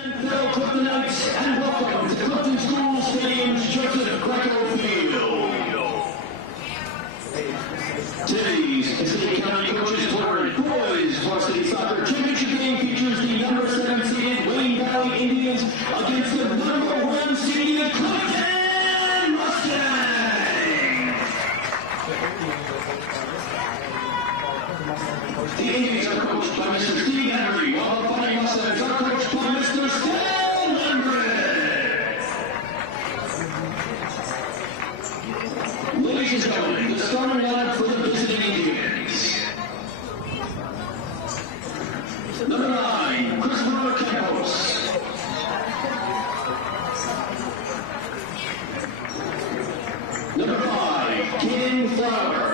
Fellow Cliftonites, and welcome to Clifton School Stadium's Joseph Greco Field. Today's Passaic County Coaches Tournament Boys Varsity Soccer Championship game features the number 7 seeded Wayne Valley Indians against the number 1 seeded Clifton Mustangs. The Indians are coached by Mr. Steve Henry, while the Fighting Mustangs are coached by Mr. Stan Lindgren. Ladies and gentlemen, the starting lineup for the visiting Indians. Number 9, Christopher Campos. Number 5, King Flower.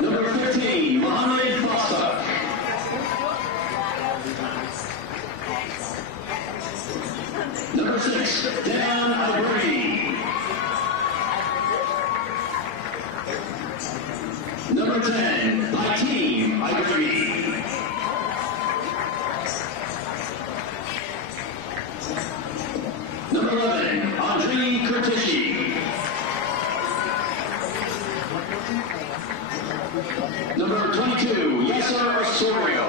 Number 15, Mohamed Fossa. Number 6, Dan Alberti. Number 10, by team, Alberti. Number 11, Andre Kurtishi. Number 22, Yasser Osorio.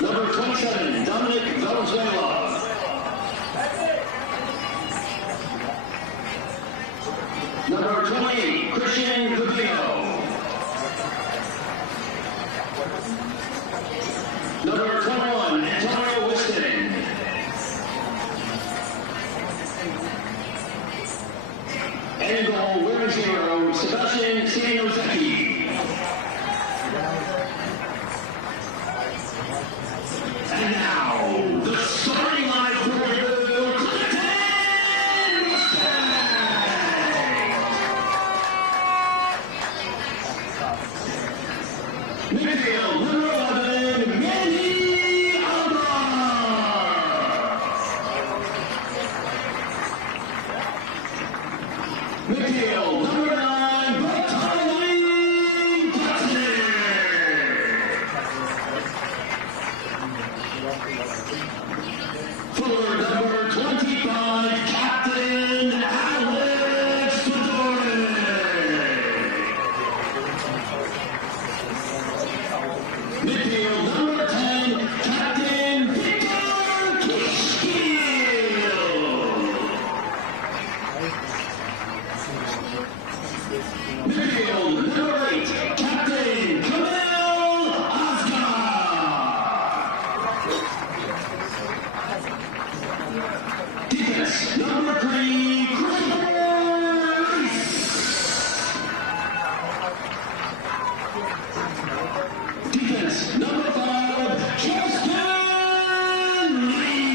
Number 27, Dominic Valenzuela. Number 28, Christian Vivino. Number 21, Antonio Whiston. And in goal, wearing 0, Sebastian Sienozeki. And now, the starting line for the Clifton Mustangs. Midfield, number 11, Manny Alba. Midfield, number 9, Batali Jackson. Forward, number 25, Captain Alex Fedore. Midfield, number 10, Captain Victor Kishkiel. Midfield, number 8, Captain Kamel Asghar. Defense, number 3, Christopher Reese. Defense, number 5, Justin Lee.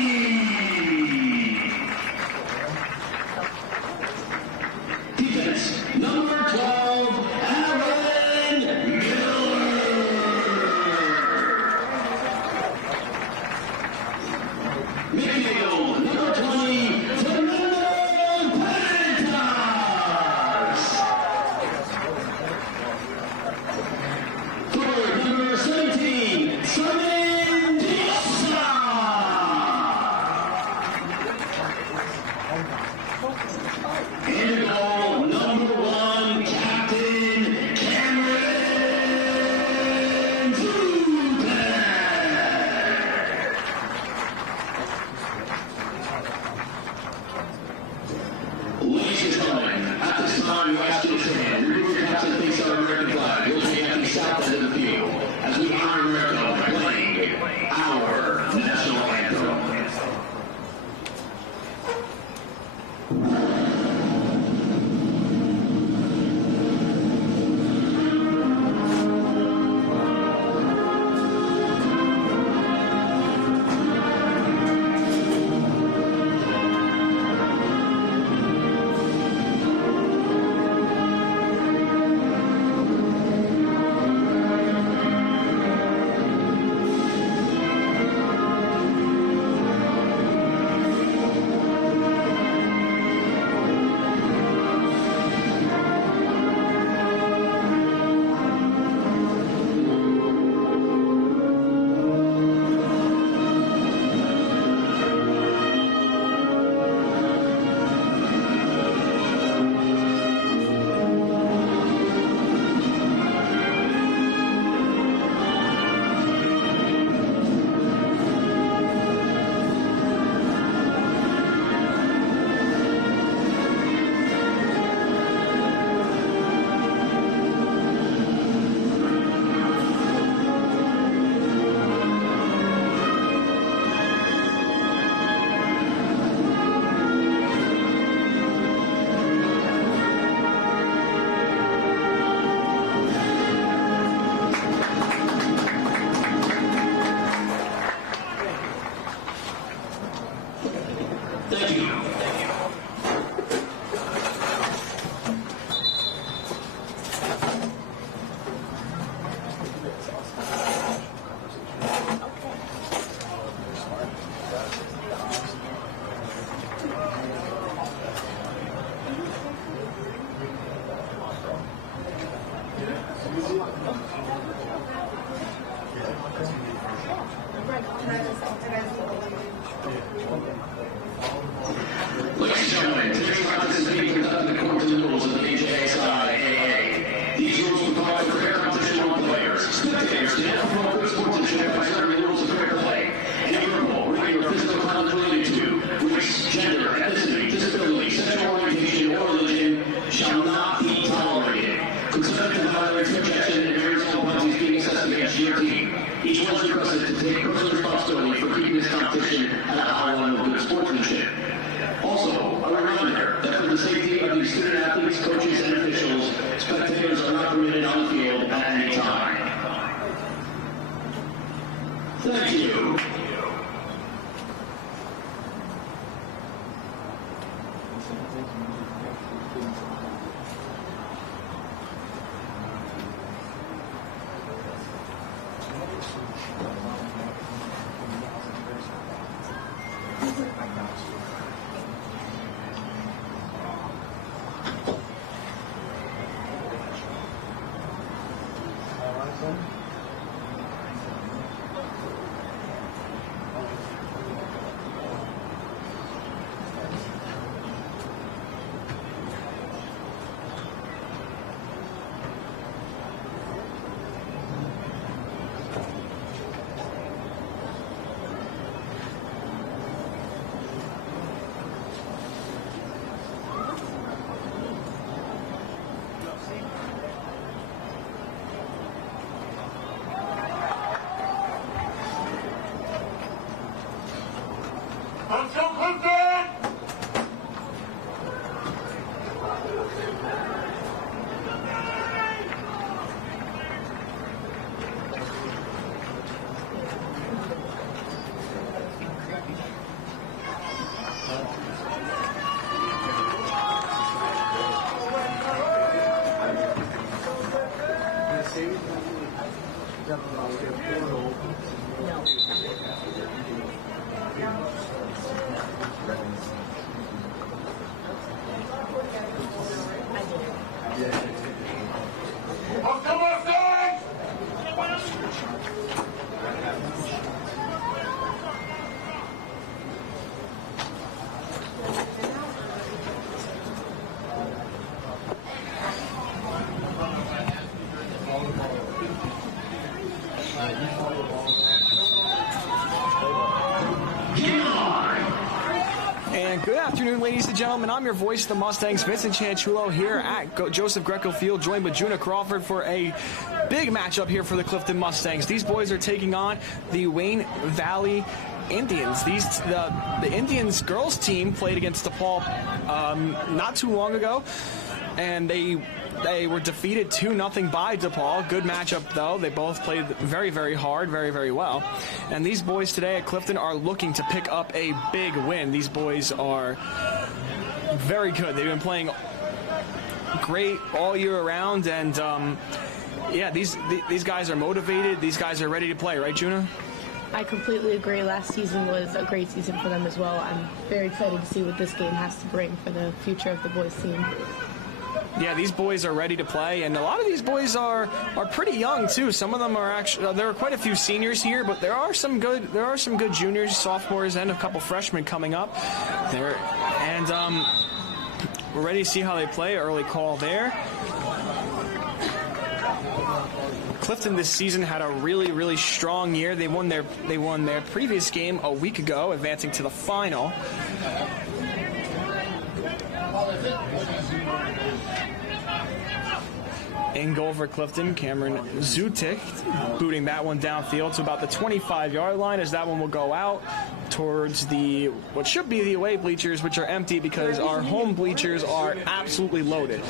Defense, number 12, Aaron Miller. Midfield, number 20, Fernando Pantas. Forward, number 17, Simon Diosa. And in goal, number 1, Captain Cameron Zupan. Ladies and gentlemen, at this time, we ask you to stand. Remove your caps and face our American flag. You'll be at the south end of the field as we honor America by playing our national anthem. Thank you. Ladies and gentlemen, today's contest is being conducted according to the rules of the BJSIAA. These rules provide for fair competition among players. Spectators stand up for good sportsmanship by serving the rules of fair play. Any verbal, written, or physical conduct related to race, gender, ethnicity, disability, sexual orientation, or religion shall not be tolerated. Concerning violence, rejection, and various penalties being assessed against your team. Each one is requested to take personal responsibility for keeping this competition at a high level of good sportsmanship. Also, a reminder that for the safety of the student athletes, coaches, and officials, spectators are not permitted on the field at any time. Thank you. Let's go, Clifton! And good afternoon, ladies and gentlemen. I'm your voice of the Mustangs, Vincent Chanchulo, here at Joseph Greco Field, joined with Juna Crawford for a big matchup here for the Clifton Mustangs. These boys are taking on the Wayne Valley Indians. The Indians girls team played against DePaul not too long ago, and they were defeated 2-0 by DePaul. Good matchup, though. They both played very, very hard, very, very well. And these boys today at Clifton are looking to pick up a big win. These boys are very good. They've been playing great all year around, and yeah, these guys are motivated. These guys are ready to play, right, Juna? I completely agree. Last season was a great season for them as well. I'm very excited to see what this game has to bring for the future of the boys' team. Yeah, these boys are ready to play, and a lot of these boys are pretty young too. Some of them are actually there are quite a few seniors here, but there are some good juniors, sophomores, and a couple freshmen coming up there, and we're ready to see how they play. Early call there. Clifton this season had a really, really strong year. They won their previous game a week ago, advancing to the final. In goal for Clifton, Cameron Zutik booting that one downfield to about the 25-yard line, as that one will go out towards what should be the away bleachers, which are empty because our home bleachers are absolutely loaded.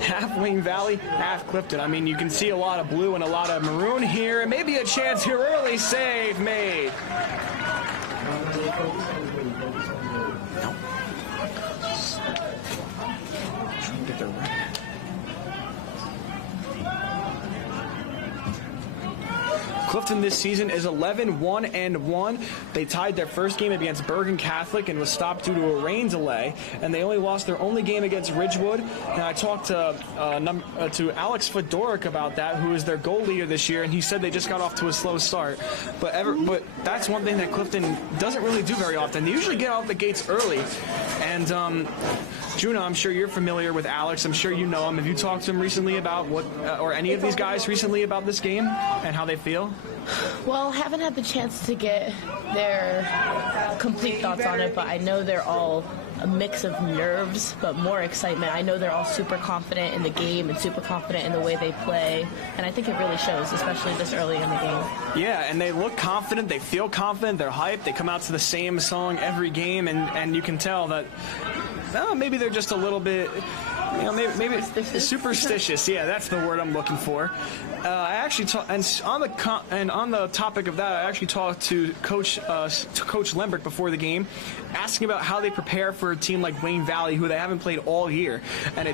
Half Wayne Valley, half Clifton. I mean, you can see a lot of blue and a lot of maroon here, and maybe a chance here early. Save made. Michael. No. Get their record. Clifton this season is 11-1-1. They tied their first game against Bergen Catholic and was stopped due to a rain delay. And they only lost their only game against Ridgewood. And I talked to Alex Fedoric about that, who is their goal leader this year, and he said they just got off to a slow start. But that's one thing that Clifton doesn't really do very often. They usually get off the gates early. And Juna, I'm sure you're familiar with Alex. I'm sure you know him. Have you talked to him recently about or any of these guys recently about this game and how they feel? Well, haven't had the chance to get their complete thoughts on it, but I know they're all a mix of nerves, but more excitement. I know they're all super confident in the game and super confident in the way they play, and I think it really shows, especially this early in the game. Yeah, and they look confident, they feel confident, they're hyped, they come out to the same song every game, and you can tell that maybe they're just a little bit, maybe superstitious. Yeah, that's the word I'm looking for. I actually on the topic of that, I actually talked to Coach Lemberg before the game, asking about how they prepare for a team like Wayne Valley, who they haven't played all year, and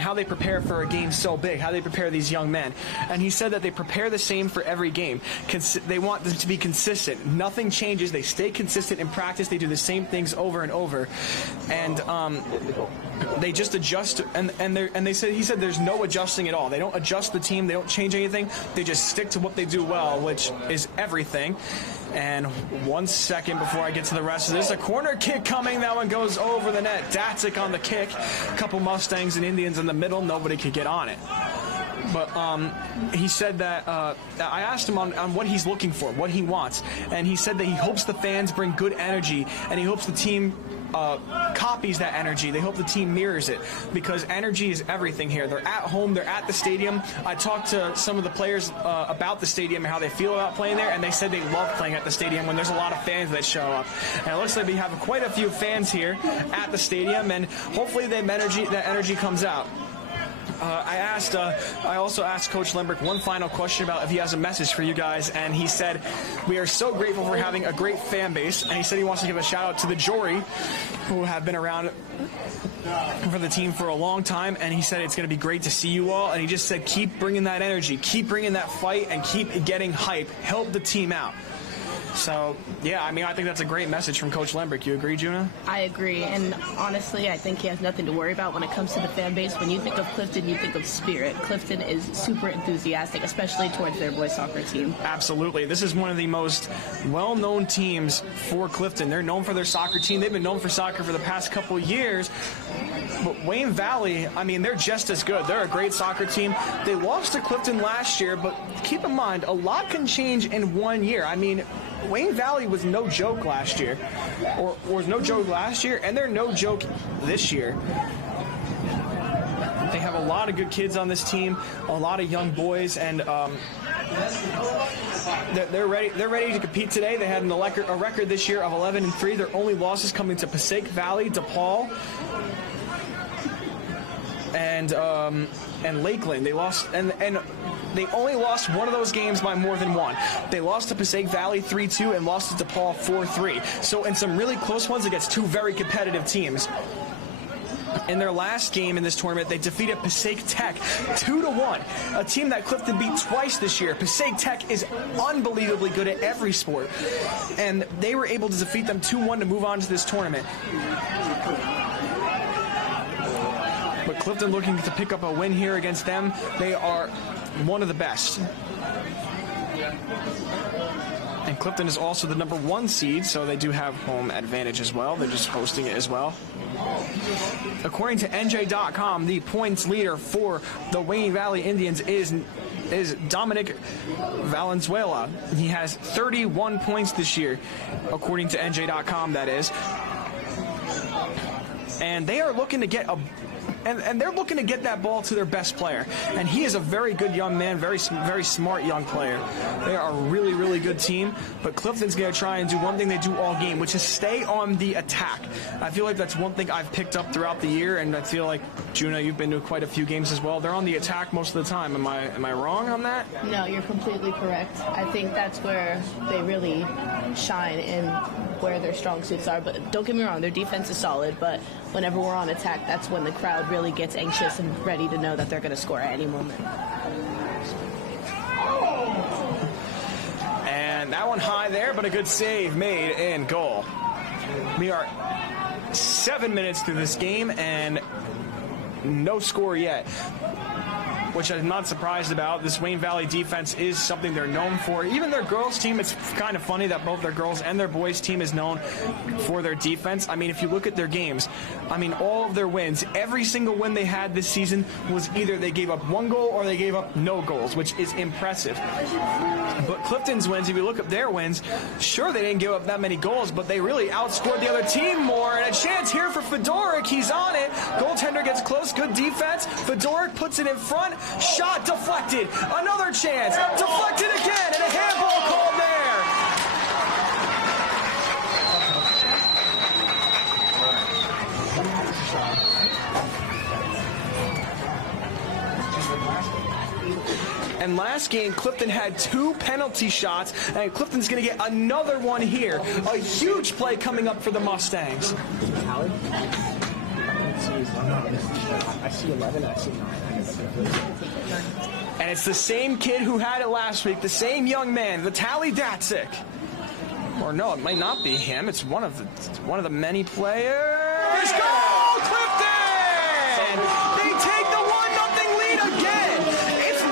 how they prepare for a game so big, how they prepare these young men. And he said that they prepare the same for every game. They want them to be consistent. Nothing changes. They stay consistent in practice. They do the same things over and over, and they just adjust. He said there's no adjusting at all. They don't adjust the team. They don't change anything. They just stick to what they do well, which is everything. And 1 second before I get to the rest of this, a corner kick coming. That one goes over the net. Datzik on the kick. A couple Mustangs and Indians in the middle. Nobody could get on it. But he said that I asked him on what he's looking for, what he wants. And he said that he hopes the fans bring good energy, and he hopes the team copies that energy. They hope the team mirrors it, because energy is everything here. They're at home. They're at the stadium. I talked to some of the players about the stadium and how they feel about playing there, and they said they love playing at the stadium when there's a lot of fans that show up. And it looks like we have quite a few fans here at the stadium, and hopefully that energy comes out. I also asked Coach Lemberg one final question about if he has a message for you guys, and he said, we are so grateful for having a great fan base, and he said he wants to give a shout out to the Jory, who have been around for the team for a long time, and he said it's going to be great to see you all, and he just said keep bringing that energy, keep bringing that fight, and keep getting hype, help the team out. So, yeah, I think that's a great message from Coach Lemberg. You agree, Juna? I agree, and honestly, I think he has nothing to worry about when it comes to the fan base. When you think of Clifton, you think of spirit. Clifton is super enthusiastic, especially towards their boys soccer team. Absolutely. This is one of the most well-known teams for Clifton. They're known for their soccer team. They've been known for soccer for the past couple of years. But Wayne Valley, they're just as good. They're a great soccer team. They lost to Clifton last year, but keep in mind, a lot can change in 1 year. Wayne Valley was no joke last year, or was no joke last year, and they're no joke this year. They have a lot of good kids on this team, a lot of young boys, and they're ready. They're ready to compete today. They had a record this year of 11-3. Their only losses coming to Passaic Valley, DePaul, and Lakeland. They lost, and they only lost one of those games by more than one. They lost to Passaic Valley 3-2 and lost to DePaul 4-3. So in some really close ones against two very competitive teams. In their last game in this tournament, they defeated Passaic Tech 2-1, a team that Clifton beat twice this year. Passaic Tech is unbelievably good at every sport, and they were able to defeat them 2-1 to move on to this tournament. But Clifton looking to pick up a win here against them. They are one of the best. And Clifton is also the number 1 seed, so they do have home advantage as well. They're just hosting it as well. According to NJ.com, the points leader for the Wayne Valley Indians is Dominic Valenzuela. He has 31 points this year, according to NJ.com, that is. And they are looking to get and they're looking to get that ball to their best player. And he is a very good young man, very smart young player. They are a really, really good team. But Clifton's going to try and do one thing they do all game, which is stay on the attack. I feel like that's one thing I've picked up throughout the year, and I feel like, Juna, you've been to quite a few games as well. They're on the attack most of the time. Am I wrong on that? No, you're completely correct. I think that's where they really shine and where their strong suits are. But don't get me wrong, their defense is solid, but whenever we're on attack, that's when the crowd really gets anxious and ready to know that they're going to score at any moment. And that one high there, but a good save made in goal. We are 7 minutes through this game and no score yet, which I'm not surprised about. This Wayne Valley defense is something they're known for. Even their girls team, it's kind of funny that both their girls and their boys team is known for their defense. I mean, if you look at their games, I mean, all of their wins, every single win they had this season was either they gave up one goal or they gave up no goals, which is impressive. But Clifton's wins, if you look at their wins, sure, they didn't give up that many goals, but they really outscored the other team more. And a chance here for Fedorik. He's on it. Goaltender gets close. Good defense. Fedorik puts it in front. Shot deflected. Another chance. Deflected again. And a handball called there. And last game, Clifton had 2 penalty shots, and Clifton's going to get another one here. A huge play coming up for the Mustangs. I see 11, I see 9. And it's the same kid who had it last week, the same young man, Vitaly Datsyk. Or no, it might not be him. It's one of the many players. Goal, Clifton! They take the 1-0 lead again. It's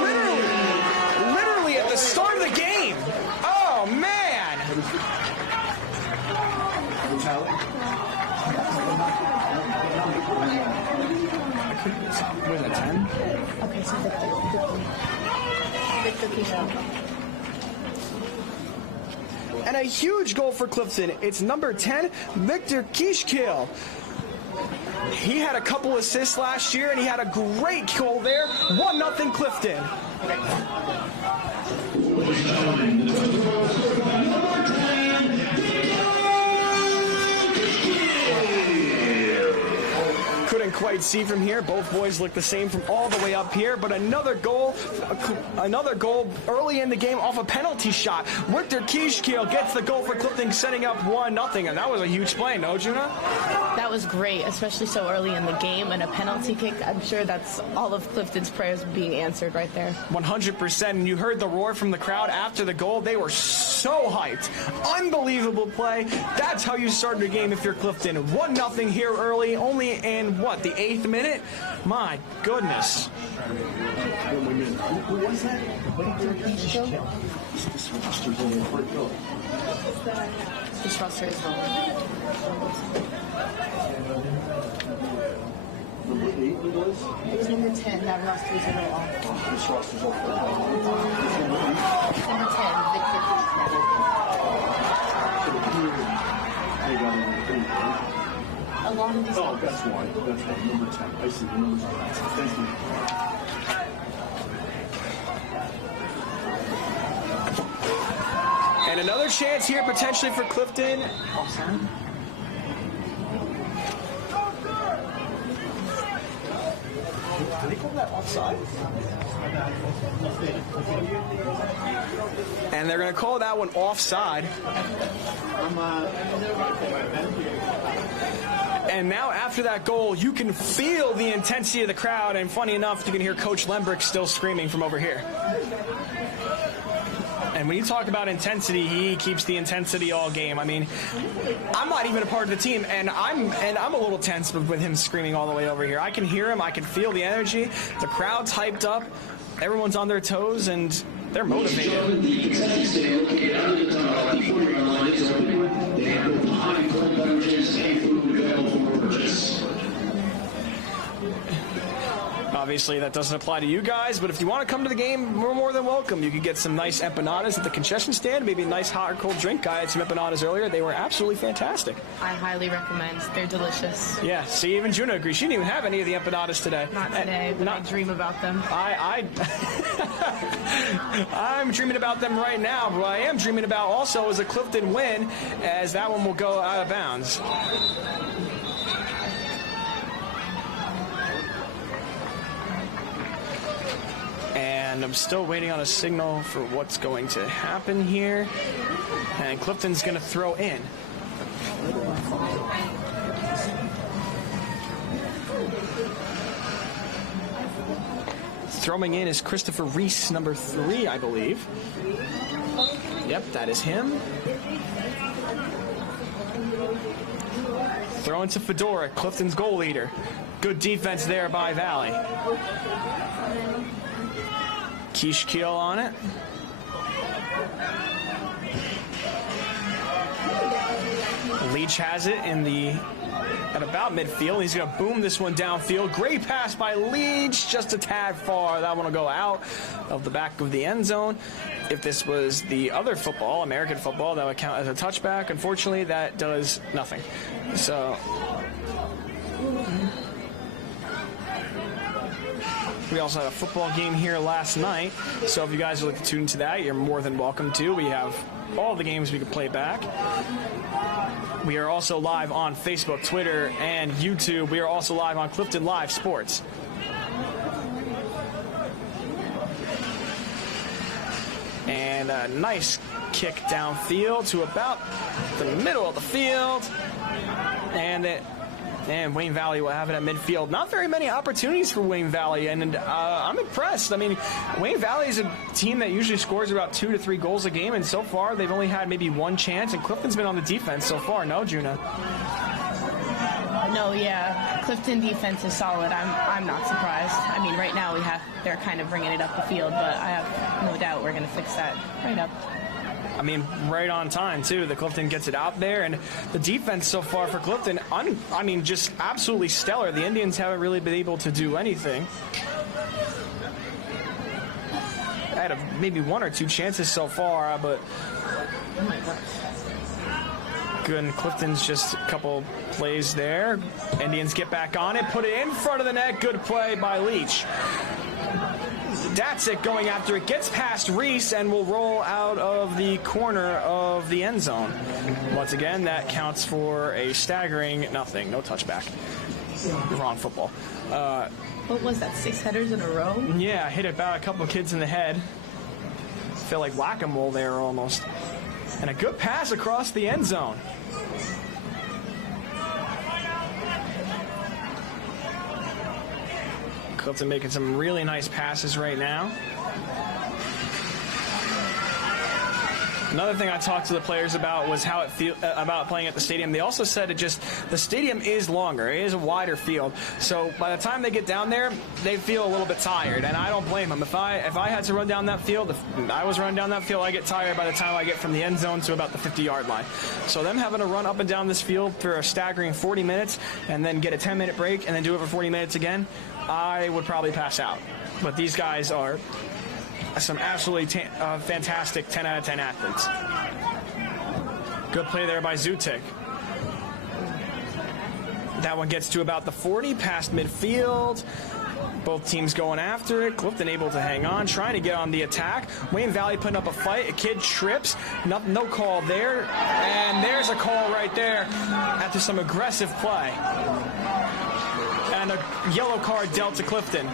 literally at the start of the game. Oh man! Was it 10? Okay, so Victor Keisha. And a huge goal for Clifton. It's number 10, Victor Kishkill. He had a couple assists last year, and he had a great goal there. 1-0 Clifton. Couldn't quite see from here. Both boys look the same from all the way up here, but another goal early in the game off a penalty shot. Victor Kishkiel gets the goal for Clifton, setting up 1-0, and that was a huge play, no, Juna? That was great, especially so early in the game, and a penalty kick. I'm sure that's all of Clifton's prayers being answered right there. 100%, and you heard the roar from the crowd after the goal. They were so hyped. Unbelievable play. That's how you start your game if you're Clifton. 1-0 here early, only in, what, the 8th minute? My goodness. Who was that? This roster is long. Number 8 it was? It was number 10. That roster is a little off. This roster's off. Number 10, Victor Kishkill. Along with these Oh, that's why. That's why. Number 10. I see the number 10. Thank you. And another chance here potentially for Clifton. Did they call that offside? And they're going to call that one offside. And now after that goal, you can feel the intensity of the crowd. And funny enough, you can hear Coach Lembrick still screaming from over here. And when you talk about intensity, he keeps the intensity all game. I mean, I'm not even a part of the team, and I'm a little tense with him screaming all the way over here. I can hear him. I can feel the energy. The crowd's hyped up. Everyone's on their toes, and they're motivated. The concession stand located under the tunnel. The 40-yard line is open. They have both hot and cold beverages and food available for purchase. Obviously, that doesn't apply to you guys, but if you want to come to the game, we're more than welcome. You can get some nice empanadas at the concession stand, maybe a nice hot or cold drink. I had some empanadas earlier. They were absolutely fantastic. I highly recommend. They're delicious. Yeah, see, even Juna agrees. She didn't even have any of the empanadas today. Not today, but I dream about them. I'm dreaming about them right now, but what I am dreaming about also is a Clifton win, as that one will go out of bounds. And I'm still waiting on a signal for what's going to happen here. And Clifton's going to throw in. Throwing in is Christopher Reese, number 3, I believe. Yep, that is him. Throwing to Fedora, Clifton's goal leader. Good defense there by Valley. Quiche Keel on it. Leach has it at about midfield. He's going to boom this one downfield. Great pass by Leach, just a tad far. That one will go out of the back of the end zone. If this was the other football, American football, that would count as a touchback. Unfortunately, that does nothing. So we also had a football game here last night, so if you guys would like to tune into that, you're more than welcome to. We have all the games we can play back. We are also live on Facebook, Twitter, and YouTube. We are also live on Clifton Live Sports. And a nice kick downfield to about the middle of the field. And Wayne Valley will have it at midfield. Not very many opportunities for Wayne Valley, and I'm impressed. I mean, Wayne Valley is a team that usually scores about 2 to 3 goals a game, and so far they've only had maybe one chance, and Clifton's been on the defense so far. No, Juna? No, yeah. Clifton defense is solid. I'm not surprised. I mean, right now they're kind of bringing it up the field, but I have no doubt we're going to fix that right up. I mean, right on time, too. The Clifton gets it out there, and the defense so far for Clifton, I mean, just absolutely stellar. The Indians haven't really been able to do anything. I had maybe 1 or 2 chances so far, but Oh my gosh. good. And Clifton's just a couple plays there. Indians get back on it, put it in front of the net. Good play by Leach. That's it, going after it. Gets past Reese and will roll out of the corner of the end zone. Once again, that counts for a staggering nothing. No touchback. Wrong football. What was that, 6 headers in a row? Yeah, hit about a couple of kids in the head. Feel like whack-a-mole there almost. And a good pass across the end zone. Clifton making some really nice passes right now. Another thing I talked to the players about was how it feels about playing at the stadium. They also said the stadium is longer. It is a wider field. So by the time they get down there, they feel a little bit tired, and I don't blame them. If I had to run down that field, if I was running down that field, I get tired by the time I get from the end zone to about the 50-yard line. So them having to run up and down this field for a staggering 40 minutes and then get a 10-minute break and then do it for 40 minutes again, I would probably pass out. But these guys are some absolutely fantastic 10 out of 10 athletes. Good play there by Zutik. That one gets to about the 40, past midfield. Both teams going after it. Clifton able to hang on, trying to get on the attack. Wayne Valley putting up a fight. A kid trips. No call there. And there's a call right there after some aggressive play. And a yellow card dealt to Clifton.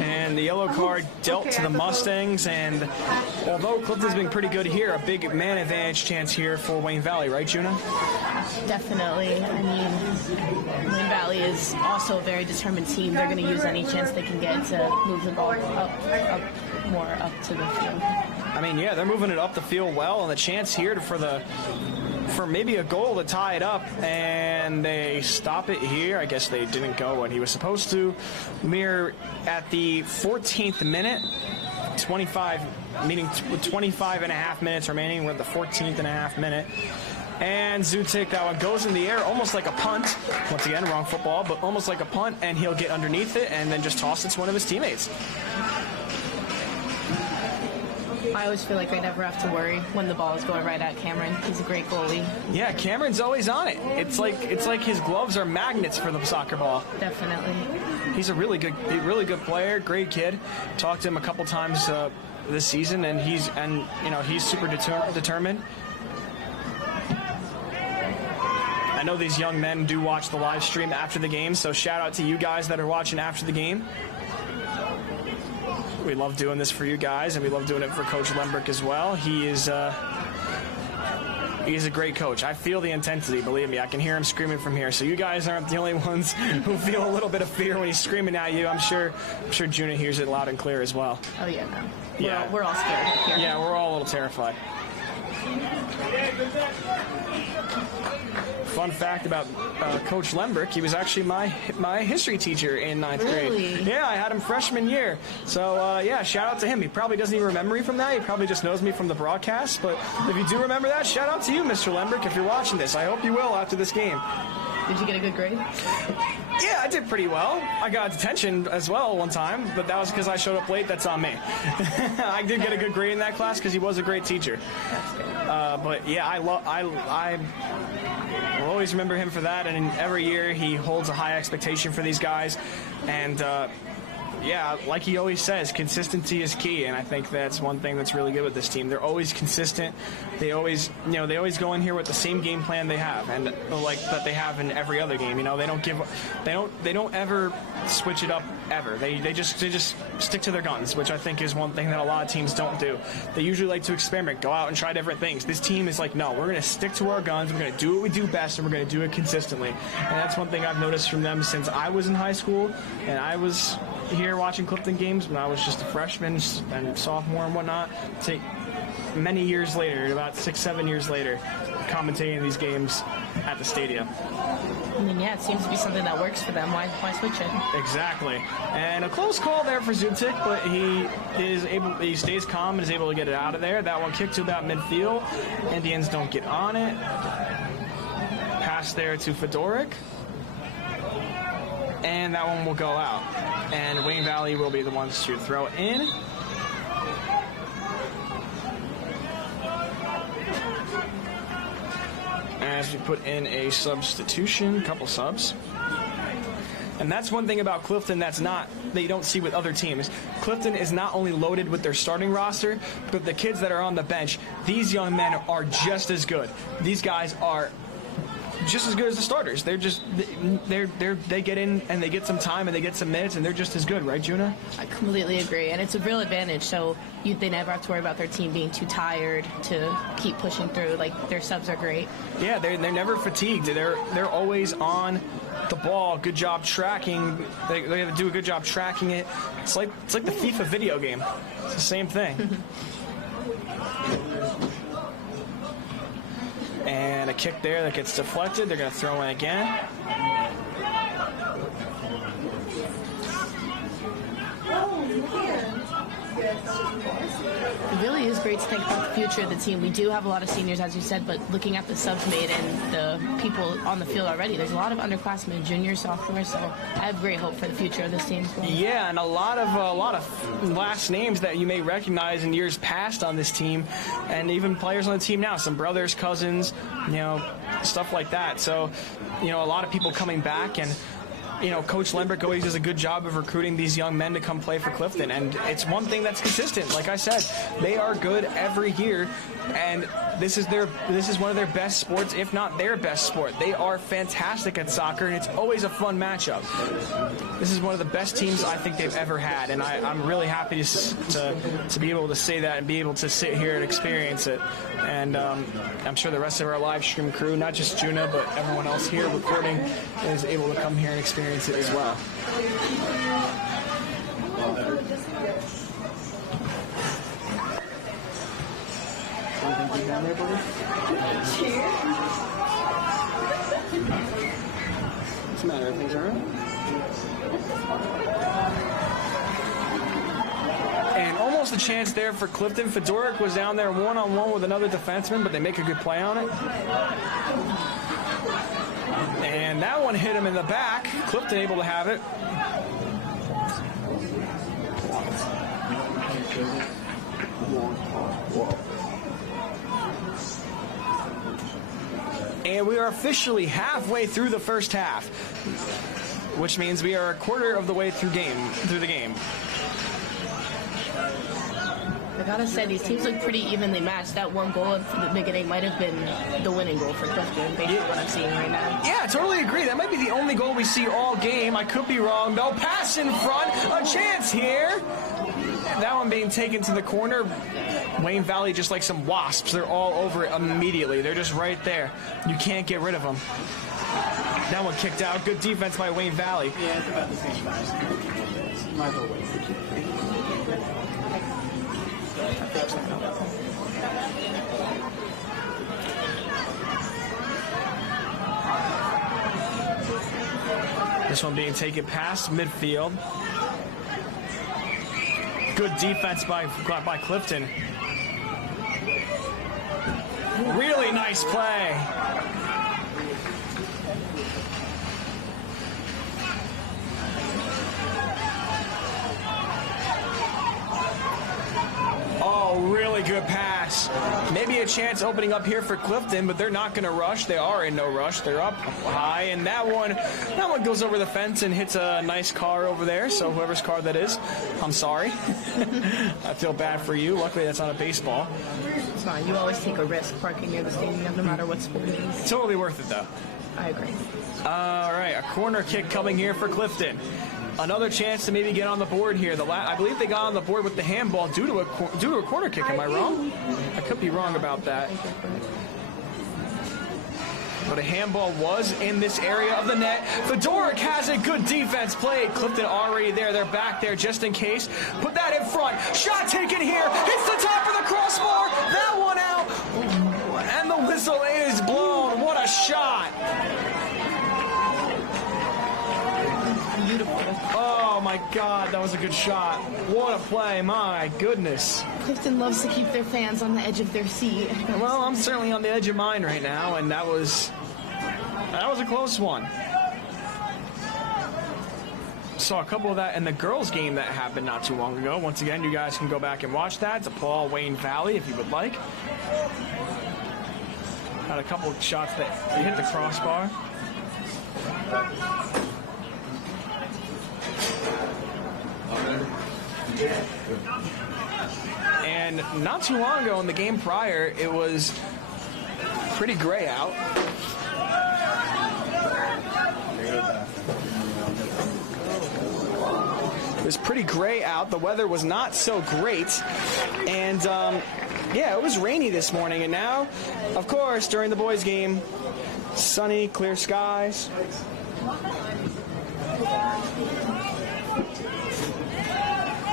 And the yellow card dealt to the Mustangs, and although Clifton's been pretty good here, a big man advantage chance here for Wayne Valley, right, Juna? Definitely. I mean, Wayne Valley is also a very determined team. They're going to use any chance they can get to move the ball more up to the field. I mean, yeah, they're moving it up the field well, and the chance here for maybe a goal to tie it up, and they stop it here. I guess they didn't go what he was supposed to. We're at the 14th minute, 25, meaning with 25 and a half minutes remaining. We're at the 14th and a half minute. And Zutik, that one goes in the air almost like a punt. Once again, wrong football, but almost like a punt, and he'll get underneath it and then just toss it to one of his teammates. I always feel like I never have to worry when the ball is going right at Cameron. He's a great goalie. Yeah, Cameron's always on it. It's like his gloves are magnets for the soccer ball. Definitely. He's a really good player, great kid. Talked to him a couple times this season, and he's super determined. I know these young men do watch the live stream after the game, so shout out to you guys that are watching after the game. We love doing this for you guys, and we love doing it for Coach Lemberg as well. He's a great coach. I feel the intensity, believe me. I can hear him screaming from here. So you guys aren't the only ones who feel a little bit of fear when he's screaming at you. I'm sure Juna hears it loud and clear as well. Oh, yeah, no. Yeah. We're all scared up here. Yeah, we're all a little terrified. Fun fact about Coach Lemberg, he was actually my history teacher in 9th grade. Yeah, I had him freshman year. So, yeah, shout out to him. He probably doesn't even remember me from that. He probably just knows me from the broadcast. But if you do remember that, shout out to you, Mr. Lemberg, if you're watching this. I hope you will after this game. Did you get a good grade? Yeah, I did pretty well. I got detention as well one time, but that was because I showed up late. That's on me. I did get a good grade in that class because he was a great teacher. That's good. But yeah, I will always remember him for that. And every year he holds a high expectation for these guys. And yeah, like he always says, consistency is key, and I think that's one thing that's really good with this team. They're always consistent. They always go in here with the same game plan they have, and like that they have in every other game. They don't ever switch it up ever. They just stick to their guns, which I think is one thing that a lot of teams don't do. They usually like to experiment, go out and try different things. This team is like, no, we're going to stick to our guns. We're going to do what we do best, and we're going to do it consistently. And that's one thing I've noticed from them since I was in high school, and I was here watching Clifton games when I was just a freshman and sophomore and whatnot. To many years later, about 6-7 years later, commentating these games at the stadium. I mean, yeah, it seems to be something that works for them. Why switch it? Exactly. And a close call there for Zutik, but he stays calm and is able to get it out of there. That one kicked to about midfield. Indians don't get on it. Pass there to Fedoric. And that one will go out. And Wayne Valley will be the ones to throw it in. As we put in a substitution, couple subs. And that's one thing about Clifton that you don't see with other teams. Clifton is not only loaded with their starting roster, but the kids that are on the bench, these young men are just as good. These guys are just as good as the starters. They get in and they get some time and they get some minutes and they're just as good, right, Juna? I completely agree, and it's a real advantage. So they never have to worry about their team being too tired to keep pushing through. Like, their subs are great. Yeah, they're never fatigued. They're always on the ball. Good job tracking. They have to do a good job tracking it. It's like the FIFA video game. It's the same thing. And a kick there that gets deflected. They're going to throw in again. It really is great to think about the future of the team. We do have a lot of seniors, as you said, but looking at the subs made and the people on the field already, there's a lot of underclassmen, juniors, sophomores, so I have great hope for the future of this team as well. Yeah, and a lot of last names that you may recognize in years past on this team, and even players on the team now, some brothers, cousins, stuff like that. So, a lot of people coming back, and Coach Lemberg always does a good job of recruiting these young men to come play for Clifton, and it's one thing that's consistent. Like I said, they are good every year, and this is one of their best sports, if not their best sport. They are fantastic at soccer, and it's always a fun matchup. This is one of the best teams I think they've ever had, and I'm really happy to be able to say that and be able to sit here and experience it. And I'm sure the rest of our live stream crew, not just Juna, but everyone else here recording, is able to come here and experience it as well. What's the matter? Everything's all right? And almost almost a chance there for Clifton. Fedoruk was down there one-on-one with another defenseman, but they make a good play on it. And that one hit him in the back. Clifton able to have it. And we are officially halfway through the first half, which means we are a quarter of the way through the game. I gotta say, these teams look pretty evenly matched. That one goal at the beginning might have been the winning goal for Clifton, based on what I'm seeing right now. Yeah, I totally agree. That might be the only goal we see all game. I could be wrong, though. Pass in front, a chance here. That one being taken to the corner. Wayne Valley just like some wasps. They're all over it immediately. They're just right there. You can't get rid of them. That one kicked out. Good defense by Wayne Valley. Yeah, it's about the same size. Might go away. This one being taken past midfield. Good defense by Clifton. Really nice play. Oh, really good pass. Maybe a chance opening up here for Clifton, but they're not going to rush. They are in no rush. They're up high, and that one goes over the fence and hits a nice car over there. So whoever's car that is, I'm sorry. I feel bad for you. Luckily, that's not a baseball. It's fine. You always take a risk parking near the stadium, no matter what sport it is. Totally worth it, though. I agree. All right, a corner kick coming here for Clifton. Another chance to maybe get on the board here. I believe they got on the board with the handball due to a corner kick. Am I wrong? I could be wrong about that. But a handball was in this area of the net. Fedoruk has a good defense played. Clifton already there. They're back there just in case. Put that in front. Shot taken here. Hits the top of the crossbar. That one out. And the whistle is blown. What a shot. Beautiful. Oh my God, that was a good shot. What a play, my goodness. Clifton loves to keep their fans on the edge of their seat. Well, I'm certainly on the edge of mine right now, and that was a close one. Saw a couple of that in the girls' game that happened not too long ago. Once again, you guys can go back and watch that. It's Paul Wayne Valley if you would like. Had a couple of shots that hit the crossbar. And not too long ago in the game prior, it was pretty gray out. It was pretty gray out. The weather was not so great. And, yeah, it was rainy this morning. And now, of course, during the boys' game, sunny, clear skies.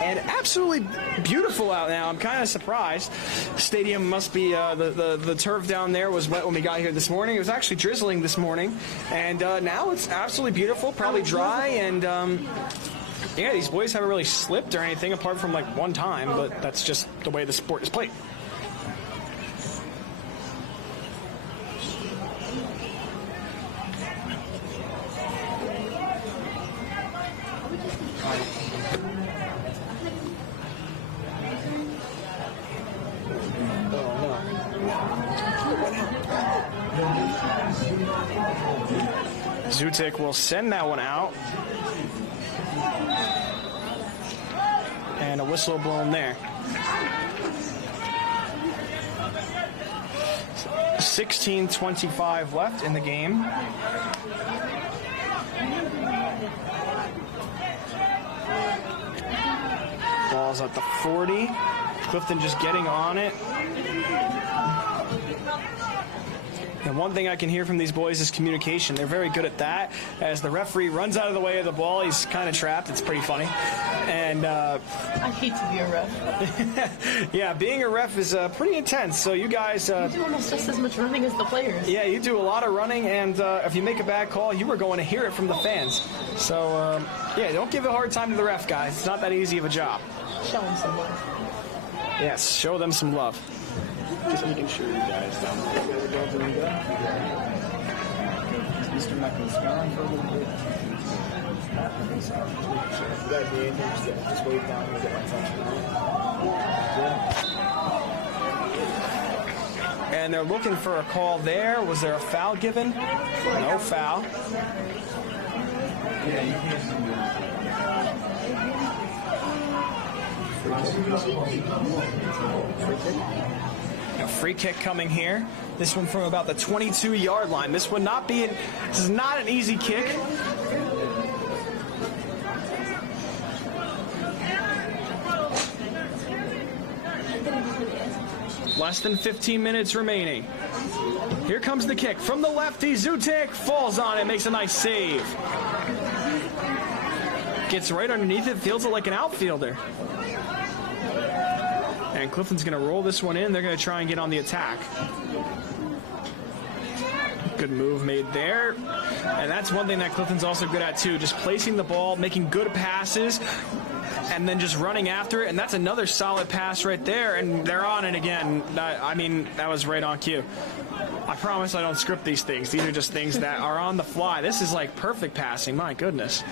And absolutely beautiful out now. I'm kind of surprised. Stadium must be, the turf down there was wet when we got here this morning. It was actually drizzling this morning. And now it's absolutely beautiful, probably dry. And, yeah, these boys haven't really slipped or anything apart from, like, one time. But that's just the way the sport is played. Zutik will send that one out. And a whistle blown there. 16:25 left in the game. Ball's at the 40. Clifton just getting on it. And one thing I can hear from these boys is communication. They're very good at that. As the referee runs out of the way of the ball, he's kind of trapped. It's pretty funny. And I hate to be a ref. yeah, being a ref is pretty intense. So you guys... you do almost just as much running as the players. Yeah, you do a lot of running, and if you make a bad call, you are going to hear it from the fans. So, yeah, don't give a hard time to the ref, guys. It's not that easy of a job. Show them some love. Yes, show them some love. Just making sure you guys down there. You guys are going to the go. Mr. Mecca's gone for a little bit. You guys be in here, just wave down and get my touch. And they're looking for a call there. Was there a foul given? No foul. A free kick coming here. This one from about the 22-yard line. This is not an easy kick. Less than 15 minutes remaining. Here comes the kick from the lefty. Zutik falls on it, makes a nice save. Gets right underneath it, feels it like an outfielder. And Clifton's going to roll this one in. They're going to try and get on the attack. Good move made there. And that's one thing that Clifton's also good at too, just placing the ball, making good passes, and then just running after it. And that's another solid pass right there, and they're on it again. I mean, that was right on cue. I promise I don't script these things. These are just things that are on the fly. This is like perfect passing. My goodness.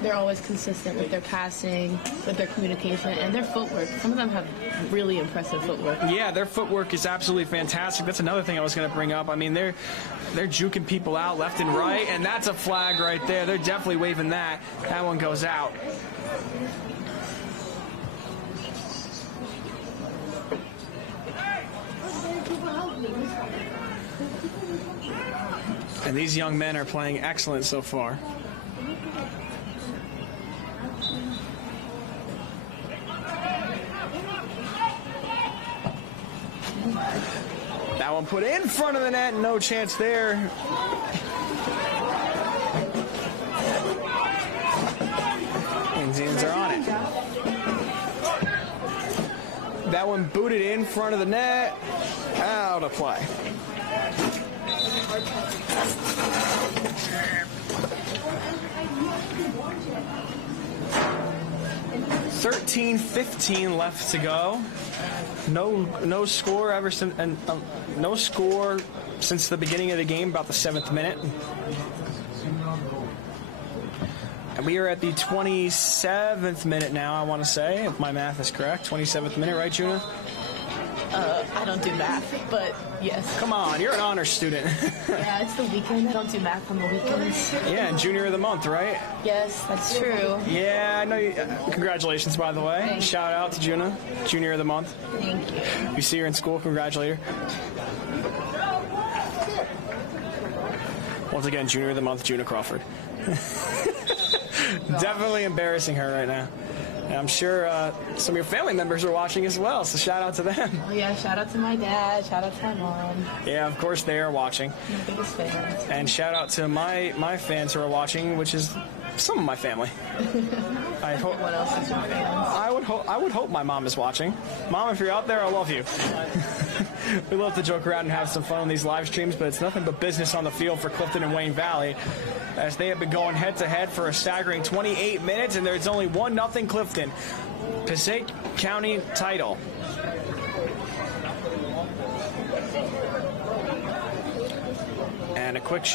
They're always consistent with their passing, with their communication, and their footwork. Some of them have really impressive footwork. Yeah, their footwork is absolutely fantastic. That's another thing I was going to bring up. I mean, they're juking people out left and right, and that's a flag right there. They're definitely waving that. That one goes out. And these young men are playing excellent so far. That one put in front of the net, no chance there. Indians are on it. That one booted in front of the net, out of play. 13-15 left to go. No score ever since, and no score since the beginning of the game, about the 7th minute. And we are at the 27th minute now, I want to say, if my math is correct. 27th minute, right, Juna? I don't do math, but yes. Come on, you're an honor student. Yeah, it's the weekend. I don't do math on the weekends. Yeah, and junior of the month, right? Yes, that's true. Yeah, I know you. Congratulations, by the way. Thanks. Shout out to Juna, junior of the month. Thank you. If you see her in school, congratulate her. Once again, junior of the month, Juna Crawford. Definitely embarrassing her right now. And I'm sure some of your family members are watching as well, so shout out to them. Oh yeah, shout out to my dad, shout out to my mom. Yeah, of course they are watching. I'm the biggest fan. And shout out to my fans who are watching, which is some of my family. I hope. What else is your fans? I would hope my mom is watching. Mom, if you're out there, I love you. We love to joke around and have some fun on these live streams, but it's nothing but business on the field for Clifton and Wayne Valley, as they have been going head-to-head for a staggering 28 minutes, and there's only 1-0 Clifton. Passaic County title.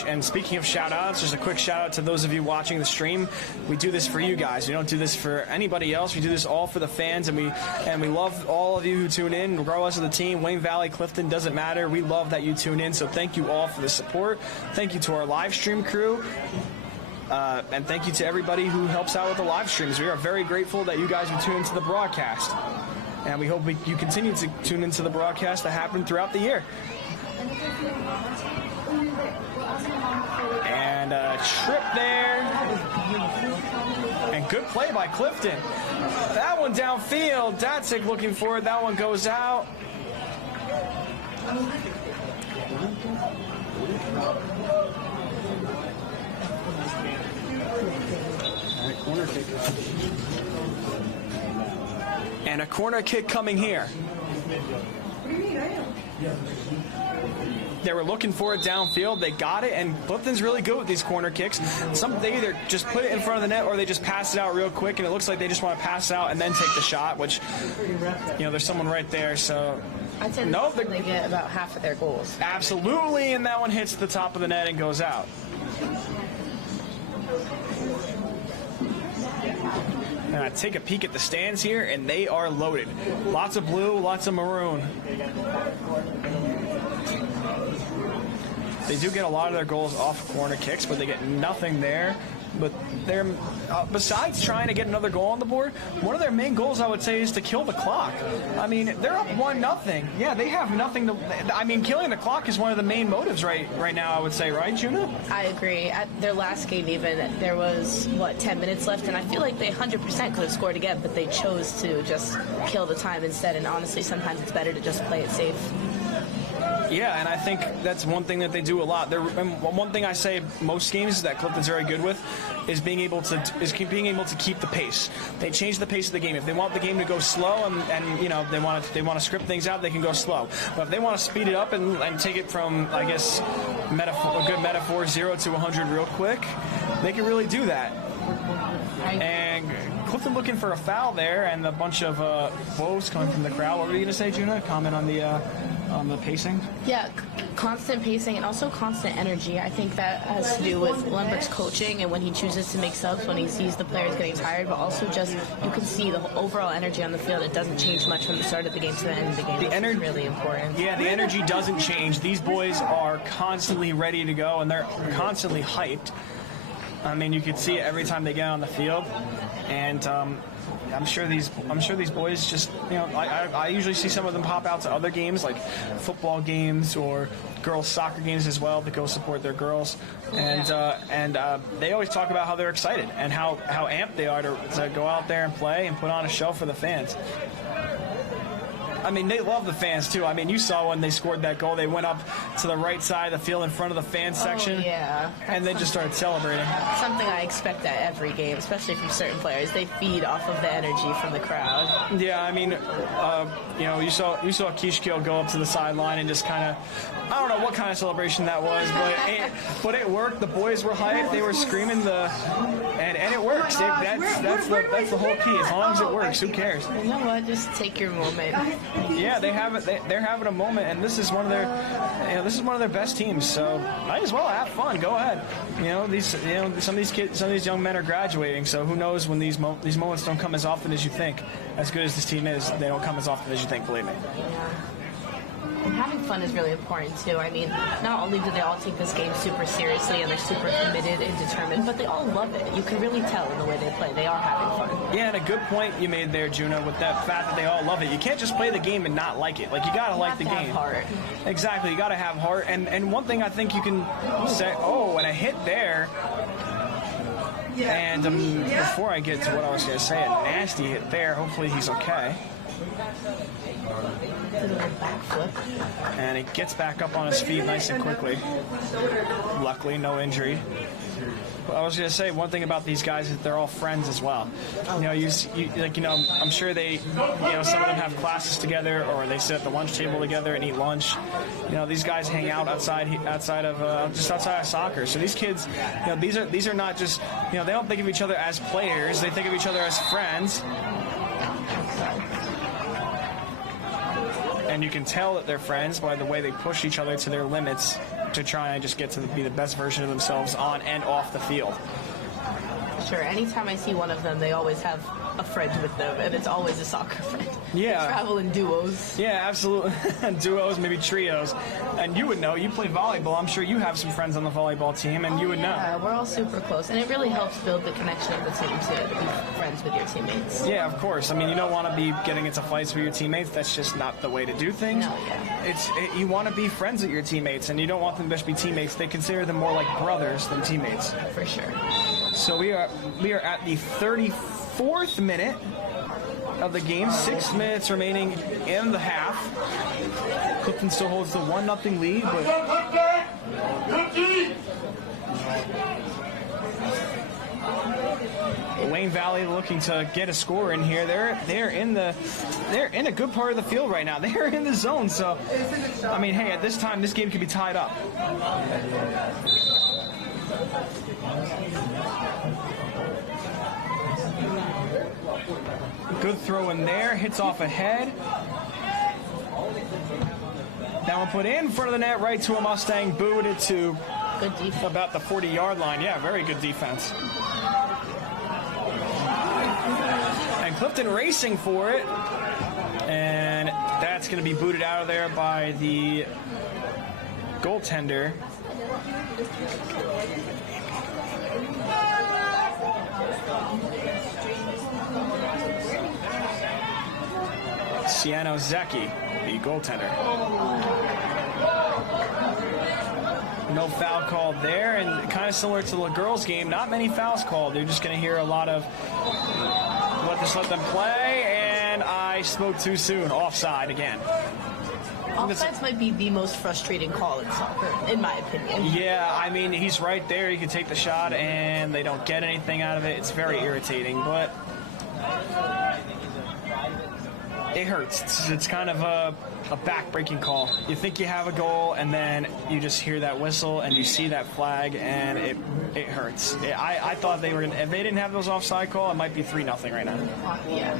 And speaking of shout-outs, just a quick shout-out to those of you watching the stream. We do this for you guys. We don't do this for anybody else. We do this all for the fans, and we love all of you who tune in, regardless of the team. Wayne Valley, Clifton, doesn't matter. We love that you tune in, so thank you all for the support. Thank you to our live stream crew. And thank you to everybody who helps out with the live streams. We are very grateful that you guys will tune into the broadcast. And we hope you continue to tune into the broadcast that happen throughout the year. And a trip there. And good play by Clifton. That one downfield. Datsik looking for it. That one goes out. All right, corner kick. And a corner kick coming here. They were looking for it downfield. They got it, and Clifton's really good with these corner kicks. They either just put it in front of the net or they just pass it out real quick, and it looks like they just want to pass it out and then take the shot, which, there's someone right there, so... I'd say they get about half of their goals. Absolutely, and that one hits the top of the net and goes out. And take a peek at the stands here, and they are loaded. Lots of blue, lots of maroon. They do get a lot of their goals off corner kicks, but they get nothing there. But they're besides trying to get another goal on the board, one of their main goals, I would say, is to kill the clock. I mean, they're up 1-0. Yeah, they have nothing to. I mean, killing the clock is one of the main motives right now, I would say, right, Juna? I agree. At their last game, even there was 10 minutes left, and I feel like they 100% could have scored again, but they chose to just kill the time instead. And honestly, sometimes it's better to just play it safe. Yeah, and I think that's one thing that they do a lot. One thing I say most games that Clifton's very good with is being able to keep the pace. They change the pace of the game. If they want the game to go slow and they want to script things out, they can go slow. But if they want to speed it up and take it from, I guess, a good metaphor, 0 to 100 real quick, they can really do that. And Clifton looking for a foul there, and a bunch of woes coming from the crowd. What were you going to say, Juna? Comment on the pacing? Yeah, constant pacing and also constant energy. I think that has to do with Lundberg's coaching and when he chooses to make subs, when he sees the players getting tired, but also just you can see the overall energy on the field. It doesn't change much from the start of the game to the end of the game. The energy is really important. Yeah, the energy doesn't change. These boys are constantly ready to go, and they're constantly hyped. I mean, you can see it every time they get on the field, and I'm sure these boys just, I usually see some of them pop out to other games like football games or girls soccer games as well to go support their girls, and they always talk about how they're excited and how amped they are to go out there and play and put on a show for the fans. I mean, they love the fans, too. I mean, you saw when they scored that goal, they went up to the right side of the field in front of the fan section. Oh, yeah. And they just started celebrating. Something I expect at every game, especially from certain players. They feed off of the energy from the crowd. Yeah, I mean, you saw Kishkiel go up to the sideline and just kind of, I don't know what kind of celebration that was, but it worked. The boys were hyped. They were screaming and it works. That's the whole key. As long as it works, who cares? You know what? Just take your moment. Yeah, they have it. They're having a moment, and this is one of their best teams. So might as well have fun. Go ahead. Some of these kids, some of these young men are graduating. So who knows when these moments don't come as often as you think. As good as this team is, they don't come as often as you think. Believe me. Yeah. And having fun is really important, too. I mean, not only do they all take this game super seriously and they're super committed and determined, but they all love it. You can really tell in the way they play. They are having fun. Yeah, and a good point you made there, Juna, with that fact that they all love it. You can't just play the game and not like it. Like, you got to like the game. Have heart. Exactly. You got to have heart. And one thing I think you can say, and a hit there. And before I get to what I was going to say, a nasty hit there. Hopefully he's okay. And he gets back up on his feet nice and quickly. Luckily, no injury. But I was going to say one thing about these guys is they're all friends as well. I'm sure they, some of them have classes together or they sit at the lunch table together and eat lunch. These guys hang out outside of soccer. So these kids, these are not just, they don't think of each other as players. They think of each other as friends. And you can tell that they're friends by the way they push each other to their limits to try and just get to be the best version of themselves on and off the field. Sure. Anytime I see one of them, they always have a friend with them, and it's always a soccer friend. Yeah. They travel in duos. Yeah, absolutely. Duos, maybe trios. And you would know. You play volleyball. I'm sure you have some friends on the volleyball team, and you would know. Yeah, we're all super close, and it really helps build the connection of the team to be friends with your teammates. Yeah, of course. I mean, you don't want to be getting into fights with your teammates. That's just not the way to do things. No, yeah. You want to be friends with your teammates, and you don't want them to just be teammates. They consider them more like brothers than teammates. For sure. So we are at the 34th minute of the game. 6 minutes remaining in the half. Clifton still holds the 1-0 lead, but Wayne Valley looking to get a score in here. They're in a good part of the field right now. They're in the zone, so I mean, hey, at this time this game could be tied up. Good throw in there, hits off ahead. That one put in front of the net, right to a Mustang, booed it to Good defense. about the 40-yard line. Yeah, very good defense. And Clifton racing for it, and that's going to be booted out of there by the goaltender. Ciano Zecchi, the goaltender. No foul called there, and kind of similar to the girls' game, not many fouls called. They're just going to hear a lot of let them play, and I spoke too soon. Offside again. Offsides might be the most frustrating call in soccer, in my opinion. Yeah, I mean, he's right there. He can take the shot, and they don't get anything out of it. It's very irritating, but it hurts. It's kind of a back-breaking call. You think you have a goal, and then you just hear that whistle, and you see that flag, and it hurts. I thought they were going to, if they didn't have those offside call, it might be 3-0 right now. Yeah.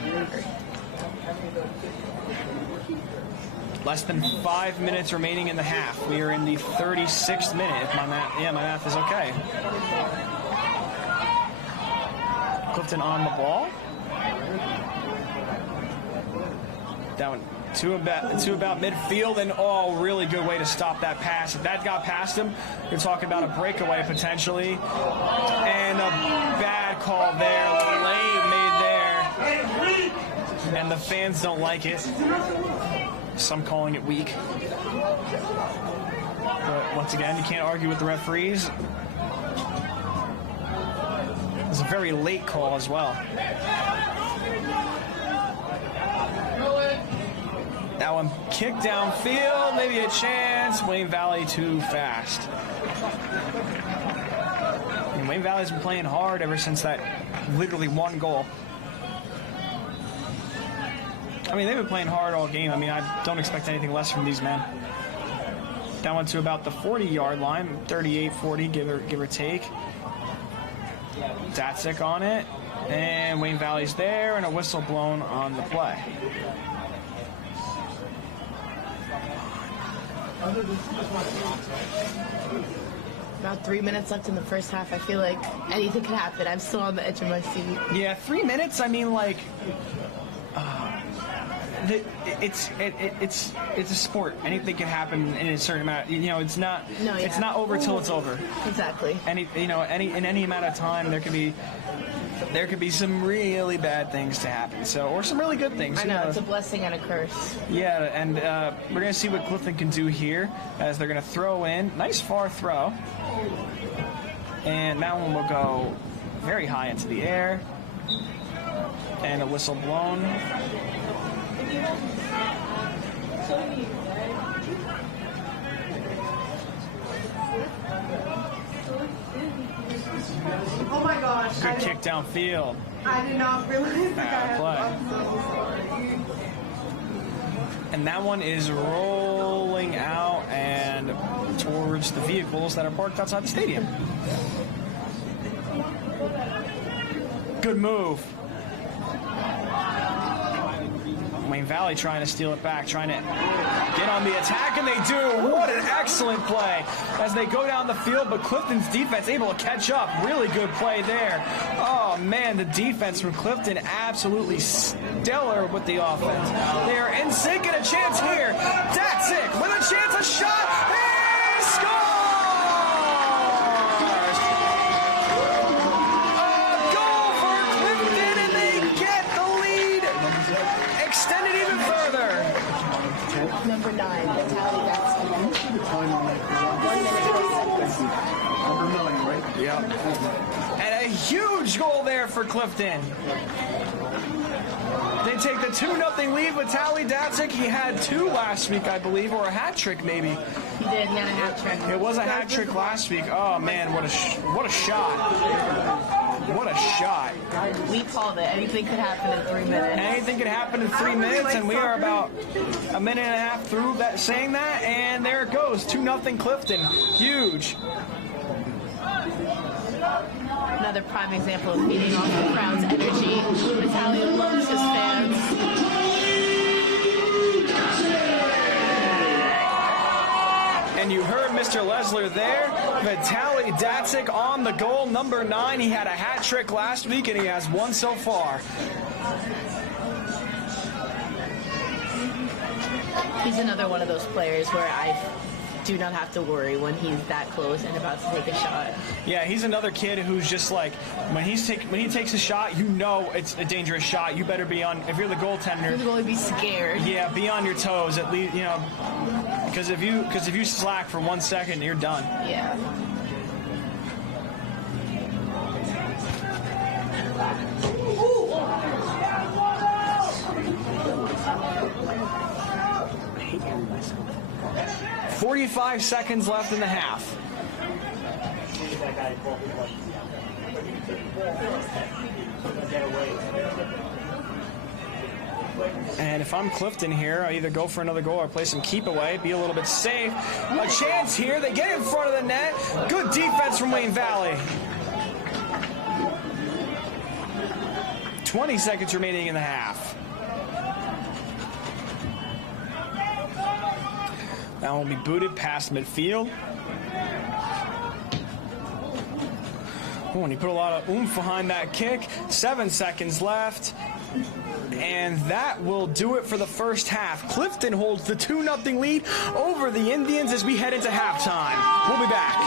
Less than 5 minutes remaining in the half. We are in the 36th minute, if my math is okay. Clifton on the ball. That one to about midfield, and really good way to stop that pass. If that got past him, you're talking about a breakaway potentially, and a bad call there, late made there, and the fans don't like it. Some calling it weak, but once again, you can't argue with the referees. It's a very late call as well. That one kicked downfield, maybe a chance. Wayne Valley too fast. And Wayne Valley's been playing hard ever since that literally one goal. I mean, they've been playing hard all game. I mean, I don't expect anything less from these men. That one to about the 40-yard line, 38-40, give or take. Datsik on it, and Wayne Valley's there, and a whistle blown on the play. About 3 minutes left in the first half. I feel like anything could happen. I'm still on the edge of my seat. Yeah, 3 minutes. I mean, like, it's a sport. Anything can happen in a certain amount. You know, it's not. No, yeah. It's not over till it's over. Exactly. In any amount of time, there could be some really bad things to happen. So, or some really good things. I know, it's a blessing and a curse. Yeah, and we're gonna see what Clifton can do here as they're gonna throw in. Nice far throw, and that one will go very high into the air, and a whistle blown. Oh my gosh. Good kick downfield. I did not realize that Play. I'm so sorry. And that one is rolling out and towards the vehicles that are parked outside the stadium. Good move. Wayne Valley trying to steal it back, trying to get on the attack, and they do. What an excellent play as they go down the field, but Clifton's defense able to catch up. Really good play there. Oh, man, the defense from Clifton absolutely stellar with the offense. They are in sync, and a chance here. Datsik with a chance, a shot, and scores! Extended even further. Number 9, Natalie Datsik. 1 minute. Number 9, right? Yep. And a huge goal there for Clifton. They they take the 2-0 lead with Tally Datzik. He had 2 last week, I believe, or a hat trick maybe. He did, he had a hat trick. It was a hat trick last week. Oh man, what a shot! What a shot! We called it. Anything could happen in 3 minutes. Anything could happen in 3 minutes, and we are about a minute and a half through that saying that, and there it goes, 2-0 Clifton. Huge. Another prime example of feeding off the crowd's energy. Vitaly loves his fans. And you heard Mr. Lesler there. Vitaly Datzik on the goal, number 9. He had a hat trick last week, and he has 1 so far. He's another one of those players where I do not have to worry when he's that close and about to take a shot. Yeah, he's another kid who's just like, when he takes a shot, you know it's a dangerous shot. You better be on, if you're the goaltender. He's going to be scared. Yeah, be on your toes at least, you know, because if you slack for 1 second, you're done. Yeah. I hate hearing myself. 45 seconds left in the half. And if I'm Clifton here, I either go for another goal or play some keep away, be a little bit safe. A chance here. They get in front of the net. Good defense from Wayne Valley. 20 seconds remaining in the half. That will be booted past midfield. Oh, and he put a lot of oomph behind that kick. 7 seconds left. And that will do it for the first half. Clifton holds the 2-0 lead over the Indians as we head into halftime. We'll be back.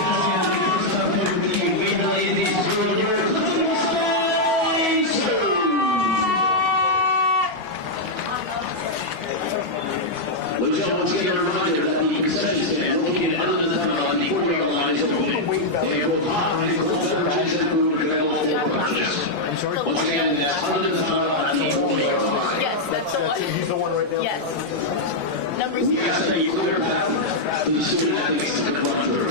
Ladies and gentlemen, let's get a reminder that the concession stand located under the tunnel on the 40-yard line is open. They will provide cold beverages and food available for purchase. Once again, that's under the tunnel on the 40-yard line. Yes, that's the one. He's the one right there. Yes. Number 0. Yes, a clear path for the student athletes to run through.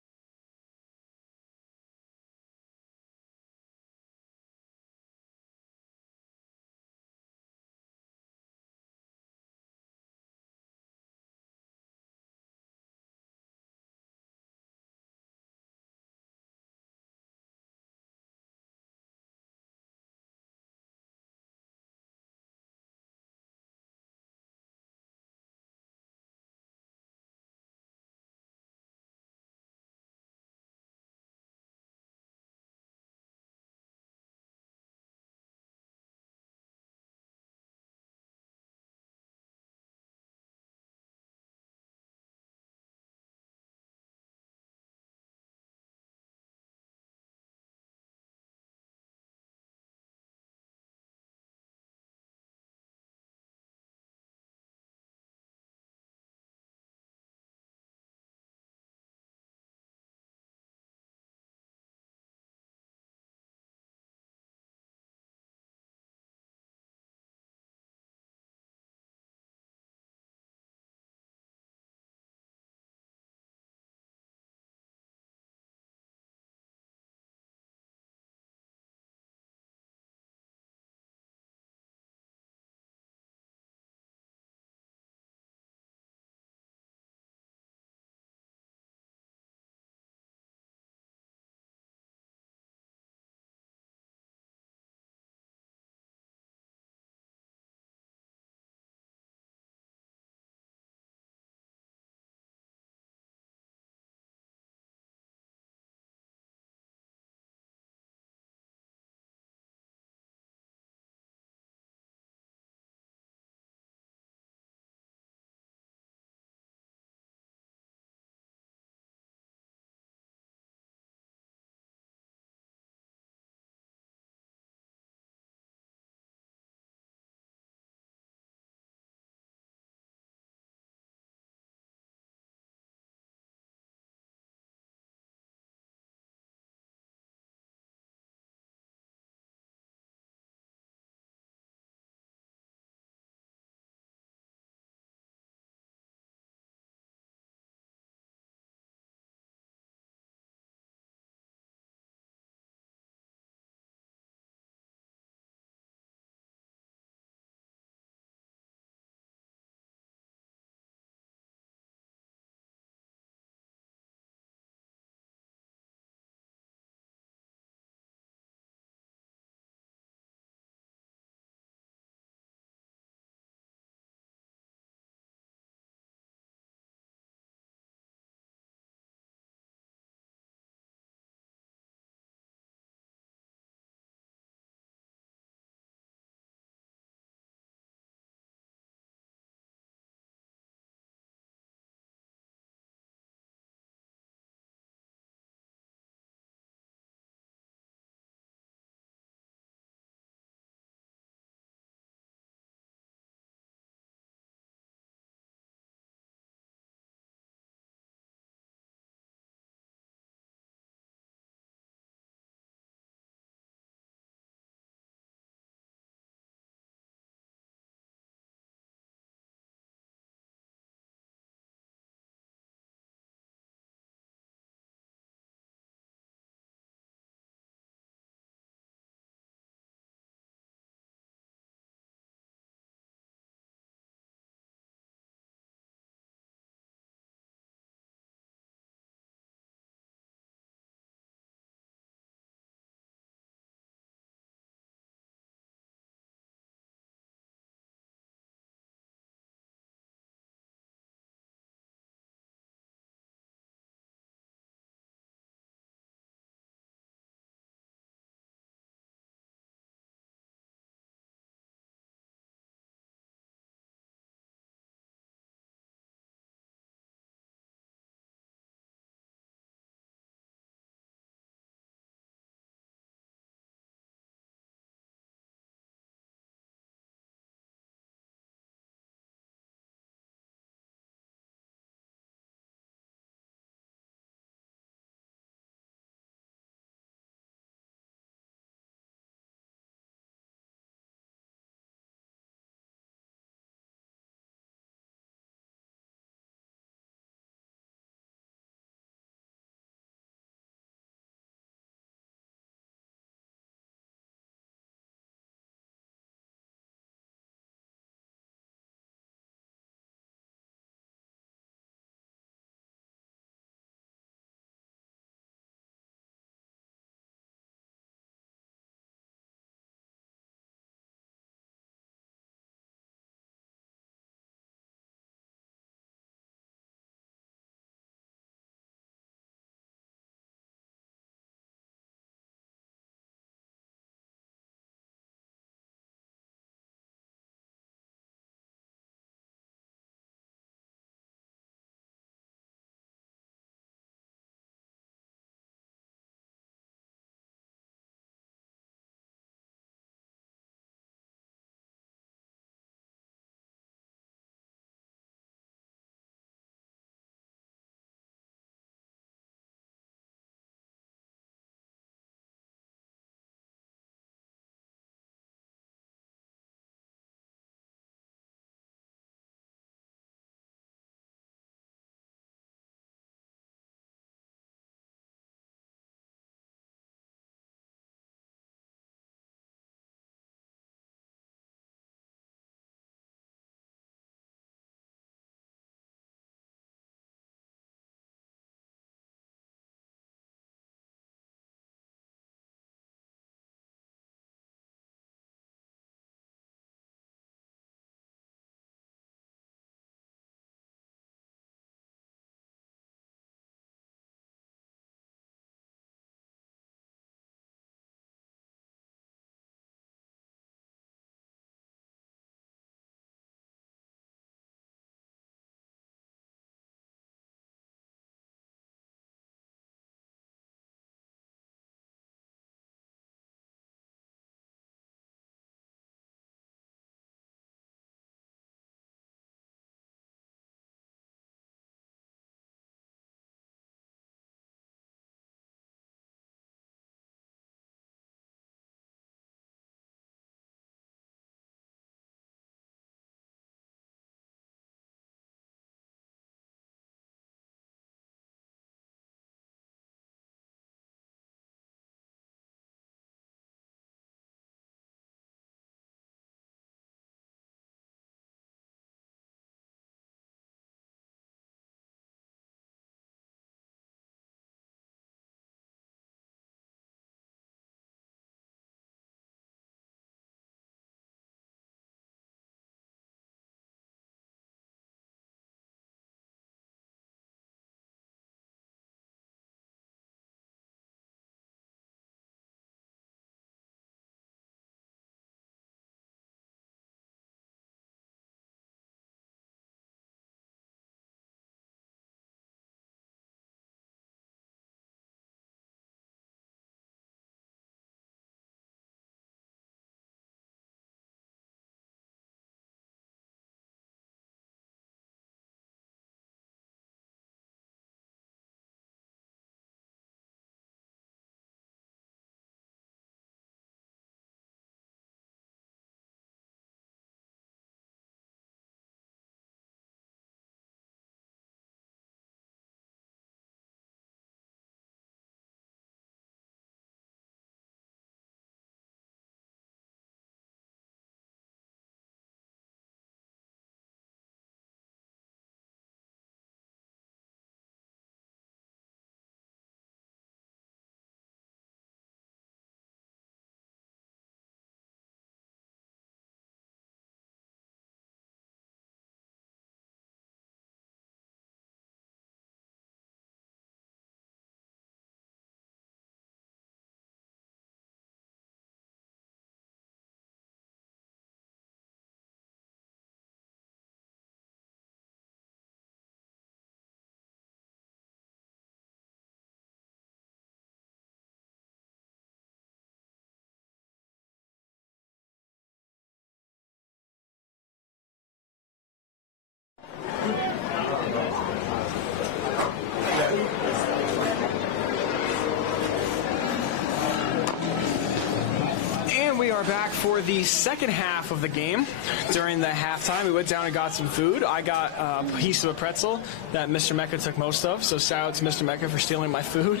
are back for the second half of the game. During the halftime, we went down and got some food. I got a piece of a pretzel that Mr. Mecca took most of, so shout out to Mr. Mecca for stealing my food.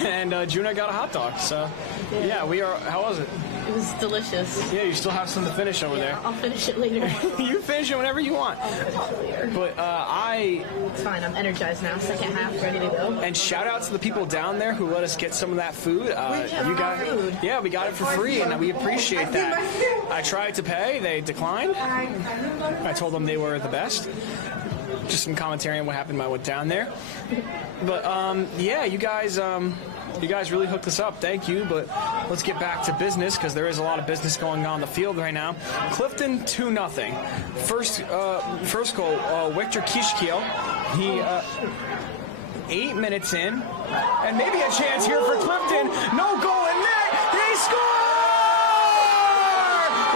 And Juna got a hot dog, so yeah, we are, how was it? It was delicious. Yeah, you still have some to finish over there. I'll finish it later. You finish it whenever you want. I'll finish it later. But It's fine, I'm energized now. Second half, ready to go. and shout out to the people down there who let us get some of that food. You got food. Yeah, we got it for free, and we appreciate that. I tried to pay, they declined. I told them they were the best. Just some commentary on what happened when I went down there. But yeah, you guys really hooked us up. Thank you. But let's get back to business because there is a lot of business going on the field right now. Clifton 2-0. First goal, Victor Kishkiel. He 8 minutes in, and maybe a chance here for Clifton. No goal in net. They score!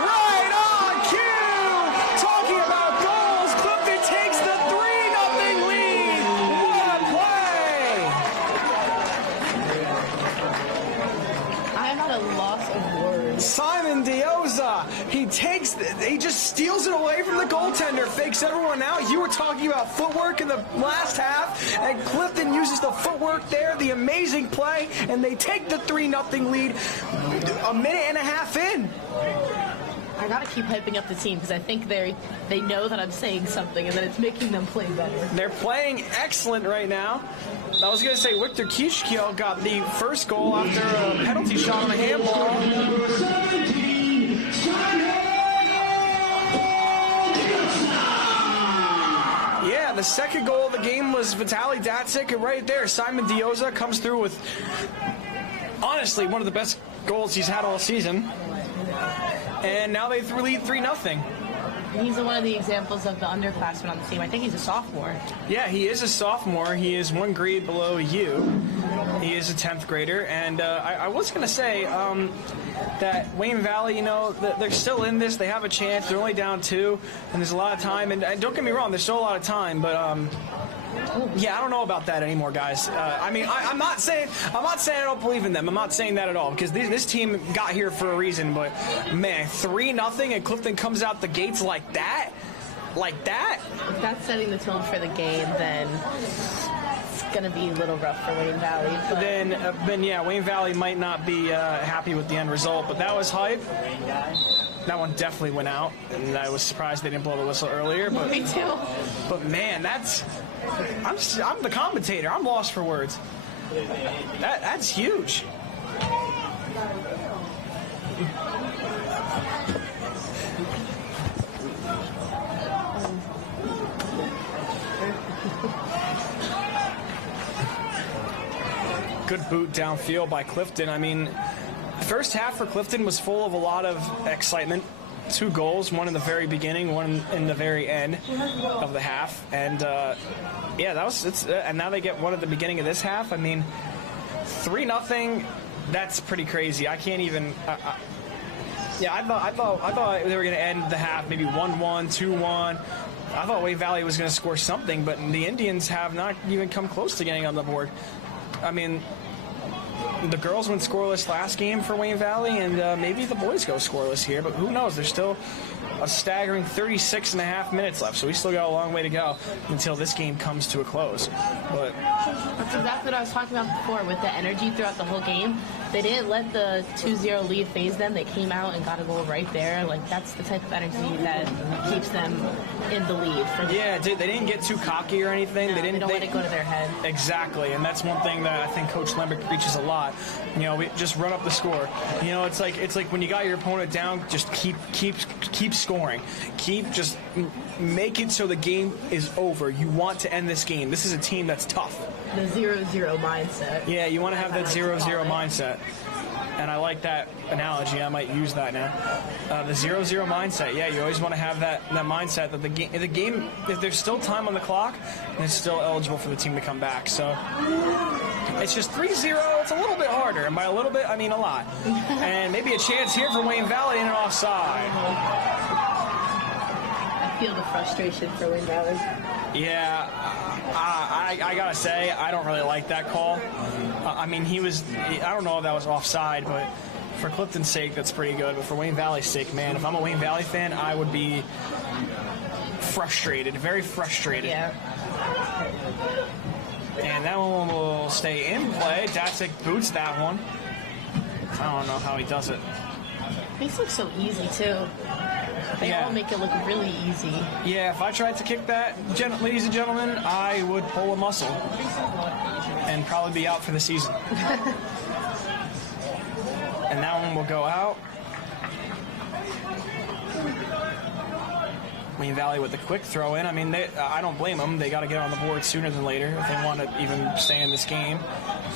Right on cue. Talking about goals, Clifton takes the 3-0 lead. What a play! I'm at a loss of words. Simon Dioza, he just steals it away from the goaltender, fakes everyone out. You were talking about footwork in the last half, and Clifton uses the footwork there, the amazing play, and they take the 3-0 lead a minute and a half in. I gotta keep hyping up the team because I think they know that I'm saying something and that it's making them play better. They're playing excellent right now. I was going to say Victor Kishkiel got the first goal after a penalty shot on a handball. Number 17, Yeah, the second goal of the game was Vitaly Datsik, and right there, Simon Dioza comes through with, honestly, one of the best goals he's had all season. And now they lead 3-0. He's one of the examples of the underclassmen on the team. I think he's a sophomore. Yeah, he is a sophomore. He is one grade below you. He is a 10th grader. And I was going to say that Wayne Valley, they're still in this. They have a chance. They're only down 2, and there's a lot of time. And don't get me wrong, there's still a lot of time, but yeah, I don't know about that anymore, guys. I'm not saying I don't believe in them. I'm not saying that at all because this team got here for a reason. But man, 3-0 and Clifton comes out the gates like that. If that's setting the tone for the game, then it's gonna be a little rough for Wayne Valley. But Then yeah, Wayne Valley might not be happy with the end result. But that was hype. That one definitely went out, and I was surprised they didn't blow the whistle earlier. But me too. But man, I'm the commentator. I'm lost for words. That's huge. Good boot downfield by Clifton. I mean, first half for Clifton was full of a lot of excitement. 2 goals, one in the very beginning, one in the very end of the half, and yeah, and now they get one at the beginning of this half. I mean, 3-0. That's pretty crazy. I can't even. Yeah, I thought they were going to end the half maybe 1-1, 2-1. I thought Wayne Valley was going to score something, but the Indians have not even come close to getting on the board. I mean, the girls went scoreless last game for Wayne Valley, and maybe the boys go scoreless here, but who knows? There's still a staggering 36.5 minutes left, so we still got a long way to go until this game comes to a close. But that's exactly what I was talking about before with the energy throughout the whole game. They didn't let the 2-0 lead phase them. They came out and got a goal right there. Like, that's the type of energy that keeps them in the lead. Yeah, they didn't get too cocky or anything. No, they don't let it go to their head. Exactly, and that's one thing that I think Coach Lemberg preaches a lot. We just run up the score. It's like when you got your opponent down, just keep scoring. Just make it so the game is over. You want to end this game. This is a team that's tough. The 0-0 mindset. Yeah, you want to have that 0-0 mindset. And I like that analogy. I might use that now. The 0-0 mindset. Yeah, you always want to have that mindset that the game, if there's still time on the clock, it's still eligible for the team to come back. So it's just 3-0. It's a little bit harder. And by a little bit, I mean a lot. And maybe a chance here for Wayne Valley and an offside. I feel the frustration for Wayne Valley. Yeah, I gotta say, I don't really like that call. I mean, I don't know if that was offside, but for Clifton's sake, that's pretty good. But for Wayne Valley's sake, man, if I'm a Wayne Valley fan, I would be frustrated, very frustrated. Yeah. And that one will stay in play. Datsik boots that one. I don't know how he does it. These look so easy, too. They all make it look really easy. Yeah, if I tried to kick that, ladies and gentlemen, I would pull a muscle and probably be out for the season. And that one will go out. Wayne Valley with the quick throw in. I mean, I don't blame them. They got to get on the board sooner than later if they want to even stay in this game.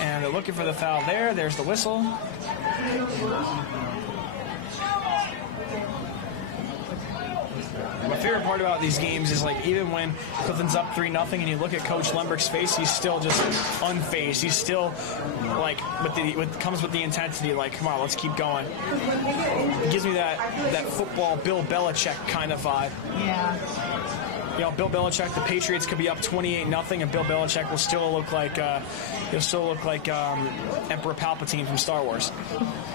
And they're looking for the foul there. There's the whistle. My favorite part about these games is, like, even when Clifton's up 3-0 and you look at Coach Lemberg's face, he's still just unfazed. He's still, like, comes with the intensity, like, come on, let's keep going. It gives me that football Bill Belichick kind of vibe. Yeah. You know, Bill Belichick, the Patriots could be up 28-0, and Bill Belichick will still look like Emperor Palpatine from Star Wars.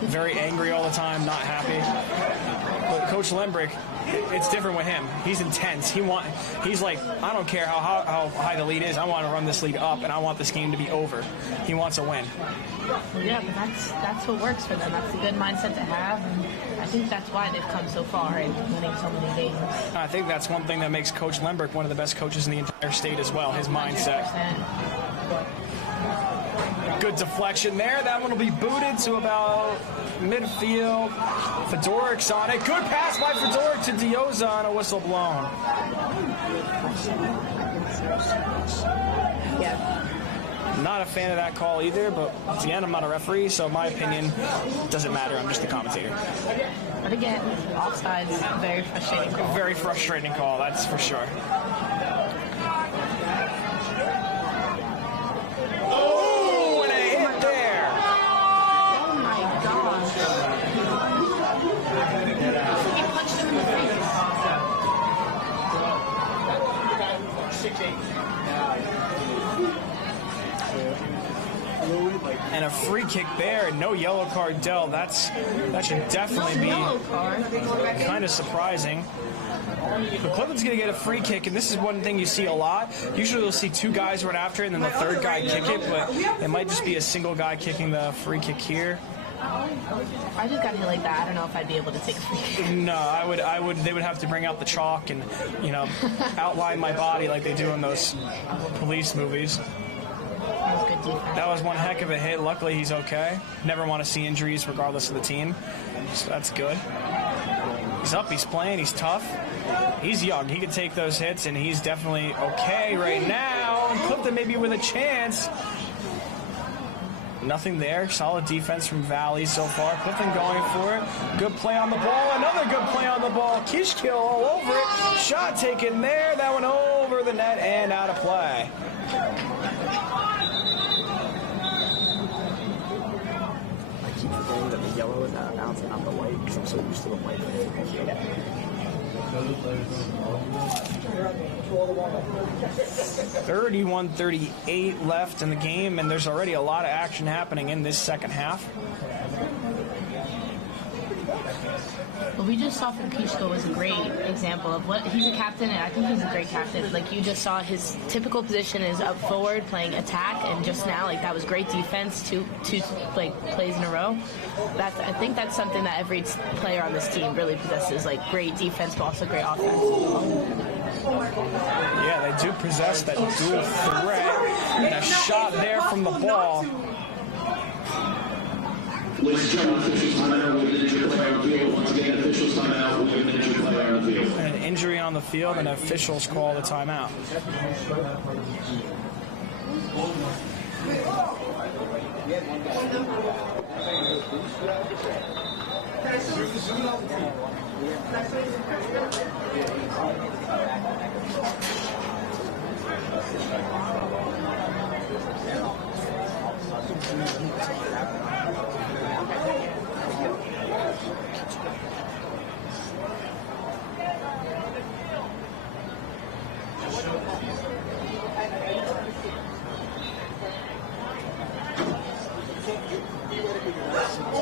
Very angry all the time, not happy. But Coach Lemberg, it's different with him. He's intense. He's like, I don't care how high the lead is. I want to run this lead up, and I want this game to be over. He wants a win. Yeah, but that's what works for them. That's a good mindset to have, and I think that's why they've come so far in winning so many games. I think that's one thing that makes Coach Lemberg one of the best coaches in the entire state as well, his mindset. 100%. Good deflection there. That one will be booted to about midfield. Fedorik's on it. Good pass by Fedorik to Dioza on a whistle blown. Yeah. Not a fan of that call either, but again, I'm not a referee, so my opinion doesn't matter. I'm just the commentator. But again, offsides, very frustrating call. Very frustrating call, that's for sure. Oh, and a hit there. Oh my gosh. He punched him in the face. And a free kick there, no yellow card dealt. That should definitely be kind of surprising. But Clifton's going to get a free kick, and this is one thing you see a lot. Usually you'll see two guys run after it, and then the third guy kick it, but it might just be a single guy kicking the free kick here. I just got hit like that. I don't know if I'd be able to take a free kick. No, I would. They would have to bring out the chalk and, outline my body like they do in those police movies. That was good defense. That was one heck of a hit. Luckily, he's okay. Never want to see injuries regardless of the team. So that's good. He's up. He's playing. He's tough. He's young. He can take those hits, and he's definitely okay right now. And Clifton maybe with a chance. Nothing there. Solid defense from Valley so far. Clifton going for it. Good play on the ball. Another good play on the ball. Kishkill all over it. Shot taken there. That one over the net and out of play. I keep forgetting that the yellow is out of bounds and not the white because I'm so used to the white. 31-38 left in the game, and there's already a lot of action happening in this second half. What we just saw from Kishko was a great example of what he's a captain, and I think he's a great captain. Like, you just saw his typical position is up forward playing attack, and just now, like, that was great defense, two plays in a row. I think that's something that every player on this team really possesses, like great defense but also great offense. Yeah, they do possess that dual threat, and a shot there from the ball. Ladies and gentlemen, officials timeout with an injured player on the field. Once again, officials timeout with an injured player on the field. An injury on the field, and officials call the timeout.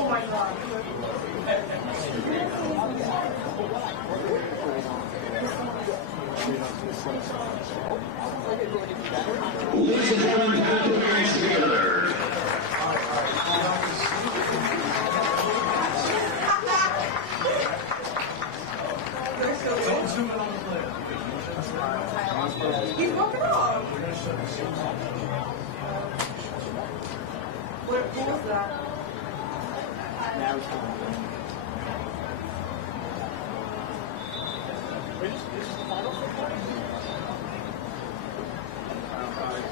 Oh my god. Ladies and gentlemen, time to put your hands together. He's walking off. What was that? Now it's time.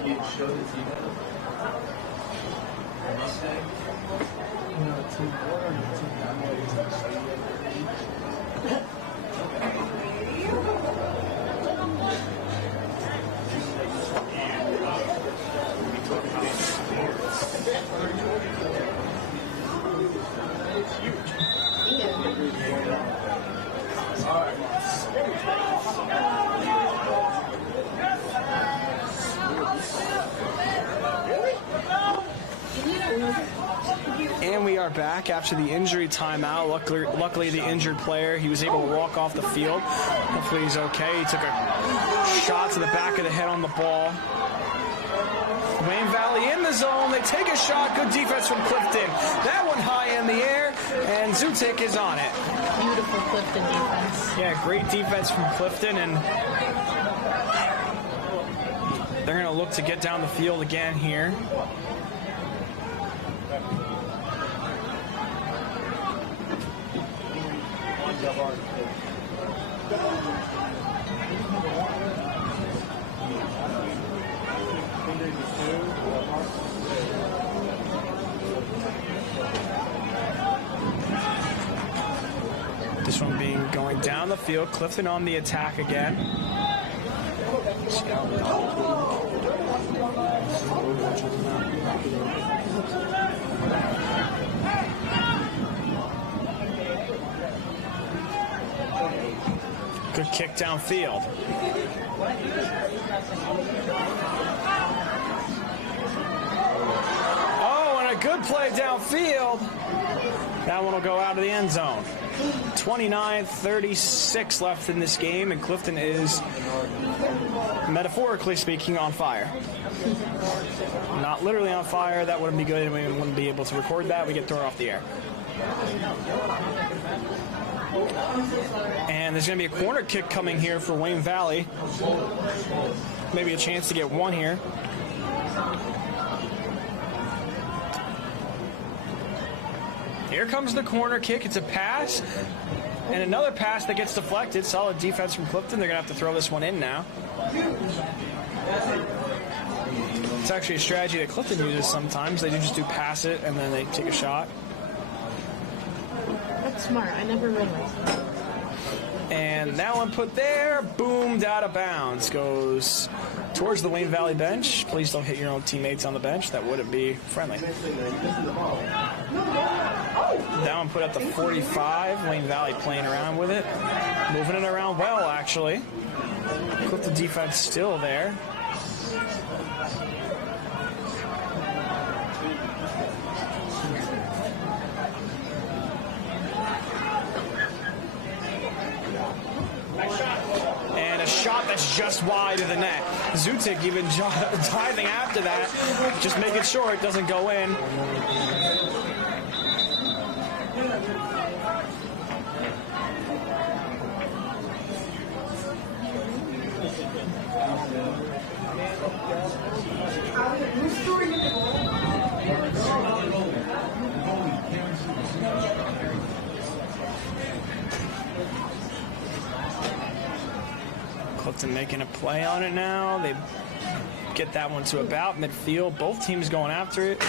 You show the team Mustang? No, team order and team And we are back after the injury timeout. Luckily, the injured player, he was able to walk off the field. Hopefully he's okay. He took a shot to the back of the head on the ball. Wayne Valley in the zone. They take a shot. Good defense from Clifton. That one high in the air, and Zutik is on it. Beautiful Clifton defense. Yeah, great defense from Clifton, and they're going to look to get down the field again here. This one going down the field. Clifton on the attack again. Good kick downfield. Oh, and a good play downfield. That one will go out of the end zone. 29-36 left in this game, and Clifton is, metaphorically speaking, on fire. Not literally on fire. That wouldn't be good, and we wouldn't be able to record that. We get thrown off the air. And there's going to be a corner kick coming here for Wayne Valley. Maybe a chance to get one here. Here comes the corner kick. It's a pass. And another pass that gets deflected. Solid defense from Clifton. They're going to have to throw this one in now. It's actually a strategy that Clifton uses sometimes. They just do pass it, and then they take a shot. That's smart. I never realized that. And that one put there, boomed out of bounds. Goes towards the Wayne Valley bench. Please don't hit your own teammates on the bench. That wouldn't be friendly. That one put at the 45. Wayne Valley playing around with it. Moving it around well, actually. Put the defense still there. And a shot that's just wide of the net. Zutik even diving after that, just making sure it doesn't go in. Clifton making a play on it now. They get that one to about midfield. Both teams going after it.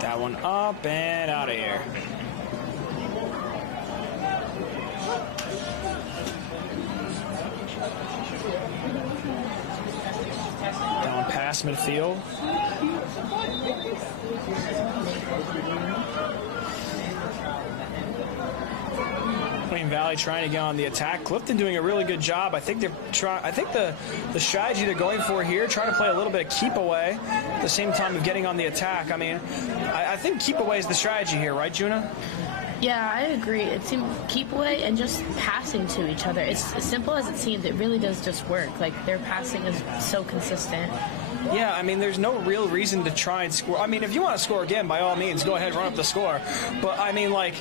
That one up and out of here. Pass midfield. Wayne Valley trying to get on the attack. Clifton doing a really good job. I think the strategy they're going for here, trying to play a little bit of keep away at the same time of getting on the attack. I mean, I think keep away is the strategy here, right, Juna? Yeah, I agree. It seems keep away and just passing to each other. It's as simple as it seems. It really does just work. Like, their passing is so consistent. Yeah, I mean, there's no real reason to try and score. I mean, if you want to score again, by all means, go ahead, run up the score. But, I mean, like,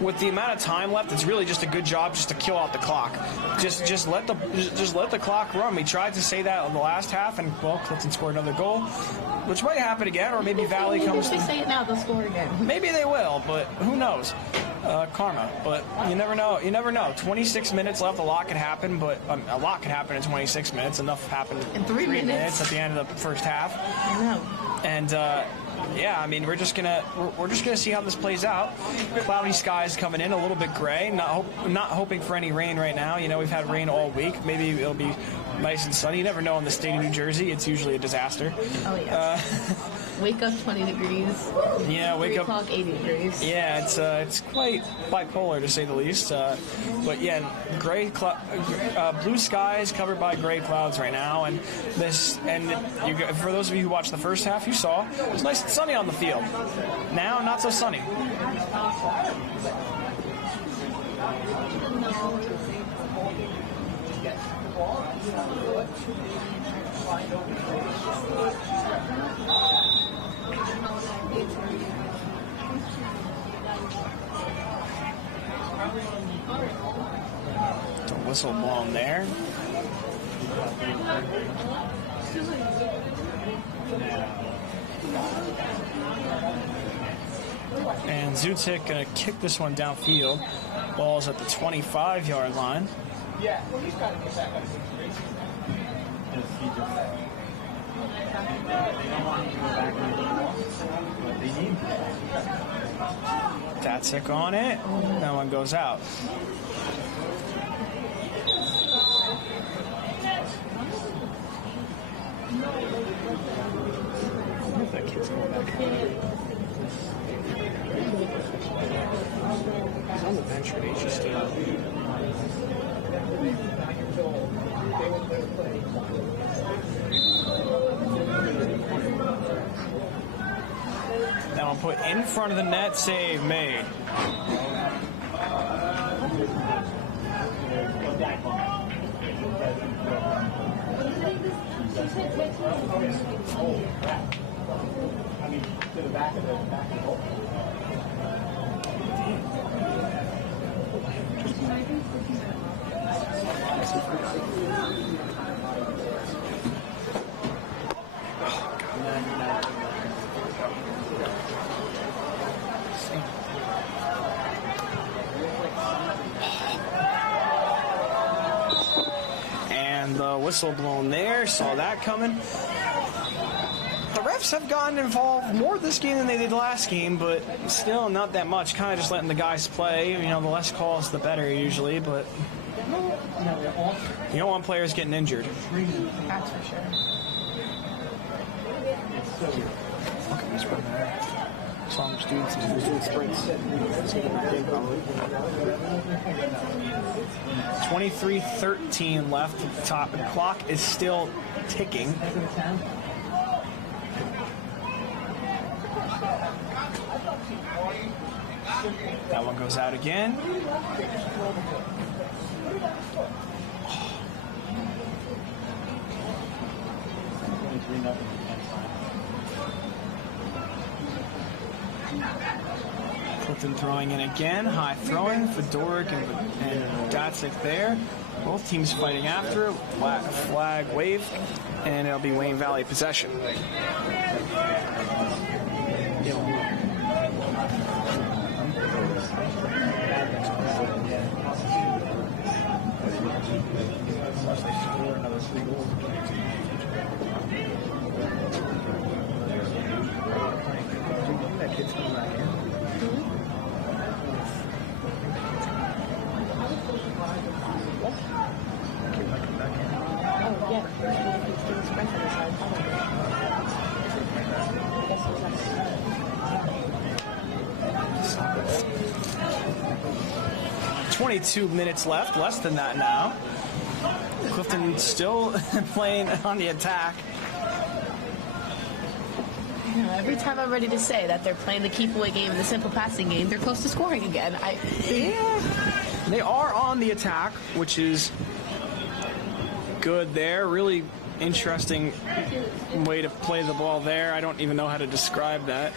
with the amount of time left, it's really just a good job just to kill out the clock. Just let the clock run. We tried to say that in the last half, and, well, Clifton scored another goal, which might happen again, or maybe Valley comes If they say it now, they'll score again. Maybe they will, but who knows? Karma. But you never know. You never know. 26 minutes left. A lot could happen, but a lot could happen in 26 minutes. Enough happened in 3 minutes at the end of the first half. I know. And yeah, I mean, we're just gonna see how this plays out. Cloudy skies coming in, a little bit gray. Not hoping for any rain right now. You know, we've had rain all week. Maybe it'll be nice and sunny. You never know in the state of New Jersey. It's usually a disaster. Oh yeah. Wake up 20 degrees. Yeah, wake up 3 o'clock 80 degrees. Yeah, it's quite bipolar to say the least. But yeah, blue skies covered by gray clouds right now, and for those of you who watched the first half, you saw it was nice and sunny on the field. Now, not so sunny. The whistle blown there. And Zutik gonna kick this one downfield. Ball's at the 25-yard line. Yeah, well, he's got to get back on his feet. They don't want him to go back anymore, but they need him. Datsik on it. That one goes out. I wonder if that kid's going back. He's on the bench for Asia State. That one put in front of the net, save made. I mean, to the back of the goal. And the whistle blown there, saw that coming. The refs have gotten involved more this game than they did last game, but still not that much. Kind of just letting the guys play. You know, the less calls, the better usually, but you don't want players getting injured. That's for sure. Look at this run there. Some students doing sprints. 23-13 left at the top. The clock is still ticking. That one goes out again. Clifton throwing in again. High throwing. Fedoric and Datsik there. Both teams fighting after it. Flag wave. And it'll be Wayne Valley possession. Yeah. Give us breath on the side. I guess 22 minutes left, less than that now. Clifton still playing on the attack. Every time I'm ready to say that they're playing the keep-away game and the simple passing game, they're close to scoring again. They are on the attack, which is good there. Really interesting way to play the ball there. I don't even know how to describe that.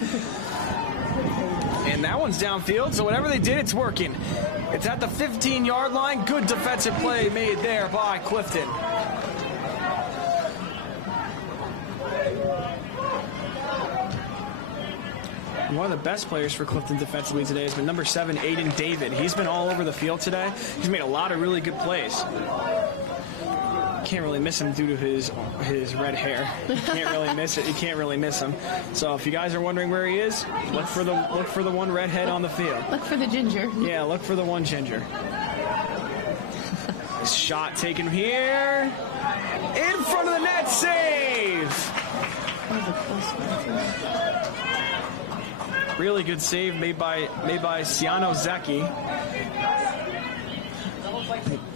And that one's downfield, so whatever they did, it's working. It's at the 15-yard line. Good defensive play made there by Clifton. One of the best players for Clifton defensively today has been number 7, Aiden David. He's been all over the field today. He's made a lot of really good plays. Can't really miss him due to his red hair. You can't really miss it. You can't really miss him. So if you guys are wondering where he is, look for the one redhead on the field. Look for the ginger. Yeah, look for the one ginger. Shot taken here. In front of the net, save. Really good save made by Siano Zeki.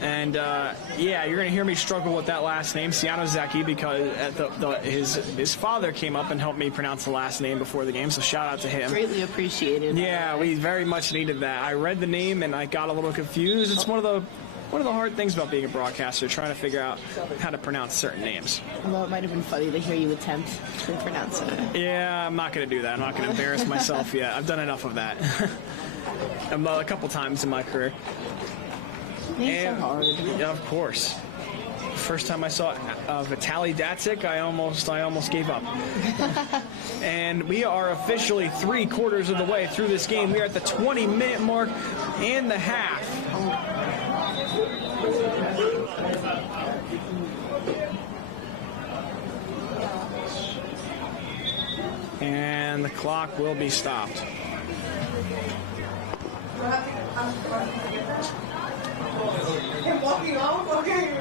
And yeah, you're going to hear me struggle with that last name, Siano Zeki, because his father came up and helped me pronounce the last name before the game, so shout out to him. Greatly appreciated. Yeah, we very much needed that. I read the name and I got a little confused. It's one of the hard things about being a broadcaster, trying to figure out how to pronounce certain names. Although it might have been funny to hear you attempt to pronounce it. Yeah, I'm not going to do that. I'm not going to embarrass myself yet. I've done enough of that. A couple times in my career. Names are hard. Yeah, of course. First time I saw Vitaly Datsik, I almost gave up. And we are officially 3/4 of the way through this game. We are at the 20-minute mark in the half. And the clock will be stopped. Walking off? Okay.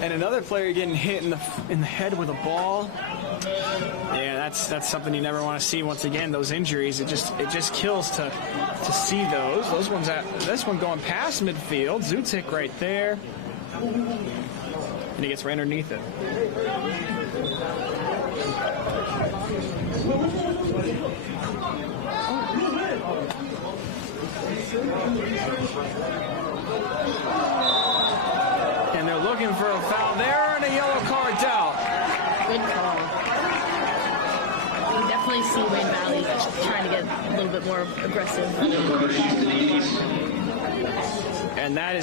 And another player getting hit in the head with a ball. Yeah, that's something you never want to see. Once again, those injuries, it just kills to see those. This one going past midfield. Zutik right there. And he gets right underneath it. And they're looking for a foul there and a yellow card out. Good call. You definitely see Wayne Valley trying to get a little bit more aggressive. And that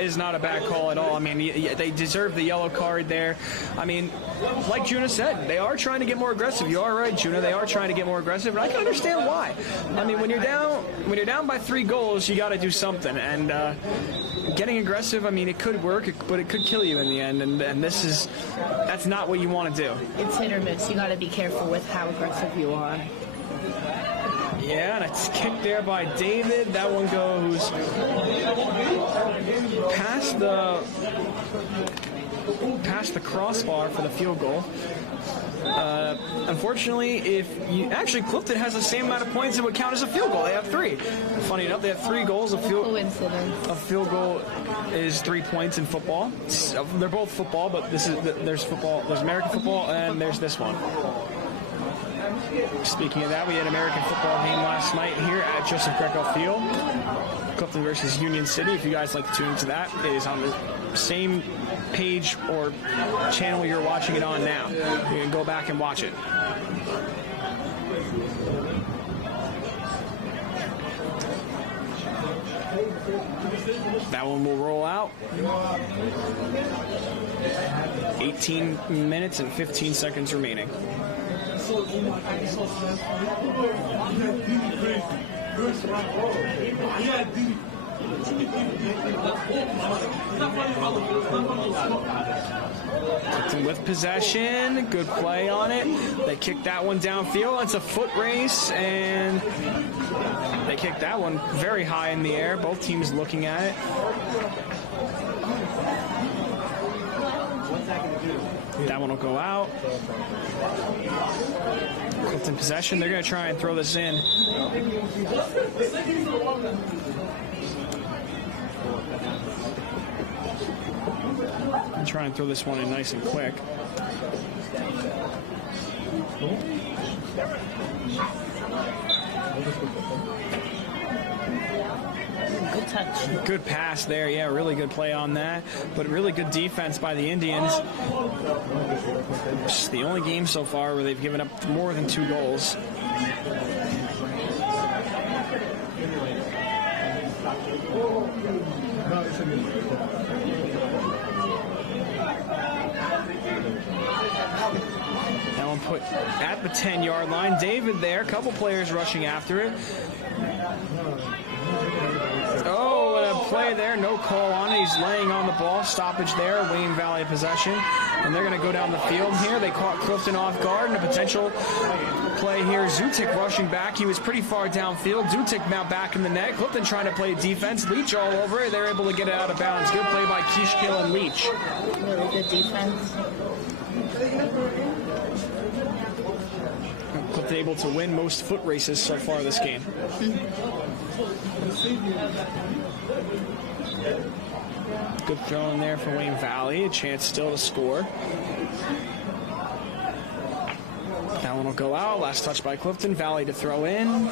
is not a bad call at all. I mean, they deserve the yellow card there. I mean, like Juna said, they are trying to get more aggressive. You are right, Juna. They are trying to get more aggressive, and I can understand why. I mean, when you're down by 3 goals, you got to do something. And getting aggressive, I mean, it could work, but it could kill you in the end. And that's not what you want to do. It's hit or miss. You got to be careful with how aggressive you are. Yeah, and it's kicked there by David. That one goes past the crossbar for the field goal. Unfortunately, Clifton has the same amount of points that would count as a field goal. They have 3. Funny enough, they have 3 goals. A field goal is 3 points in football. They're both football, but there's football. There's American football, and there's this one. Speaking of that, we had an American football game last night here at Joseph Greco Field. Clifton versus Union City. If you guys like to tune into that, it is on the same page or channel you're watching it on now. You can go back and watch it. That one will roll out. 18 minutes and 15 seconds remaining. Clifton with possession. Good play on it. They kicked that one downfield. It's a foot race, and they kicked that one very high in the air. Both teams looking at it. That one will go out. Clifton possession. They're going to try and throw this in. Try and throw this one in nice and quick. Good touch. Good pass there. Yeah, really good play on that. But really good defense by the Indians. It's the only game so far where they've given up more than 2 goals. That one put at the 10-yard line. David there, a couple players rushing after it. Oh, and a play there, no call on it. He's laying on the ball. Stoppage there, Wayne Valley possession. And they're going to go down the field here. They caught Clifton off guard, and a potential play here. Zutik rushing back. He was pretty far downfield. Zutik now back in the net. Clifton trying to play defense. Leach all over it. They're able to get it out of bounds. Good play by Kishkill and Leach. Really good defense. Clifton able to win most foot races so far this game. Good throw in there for Wayne Valley. A chance still to score. That one will go out. Last touch by Clifton. Valley to throw in.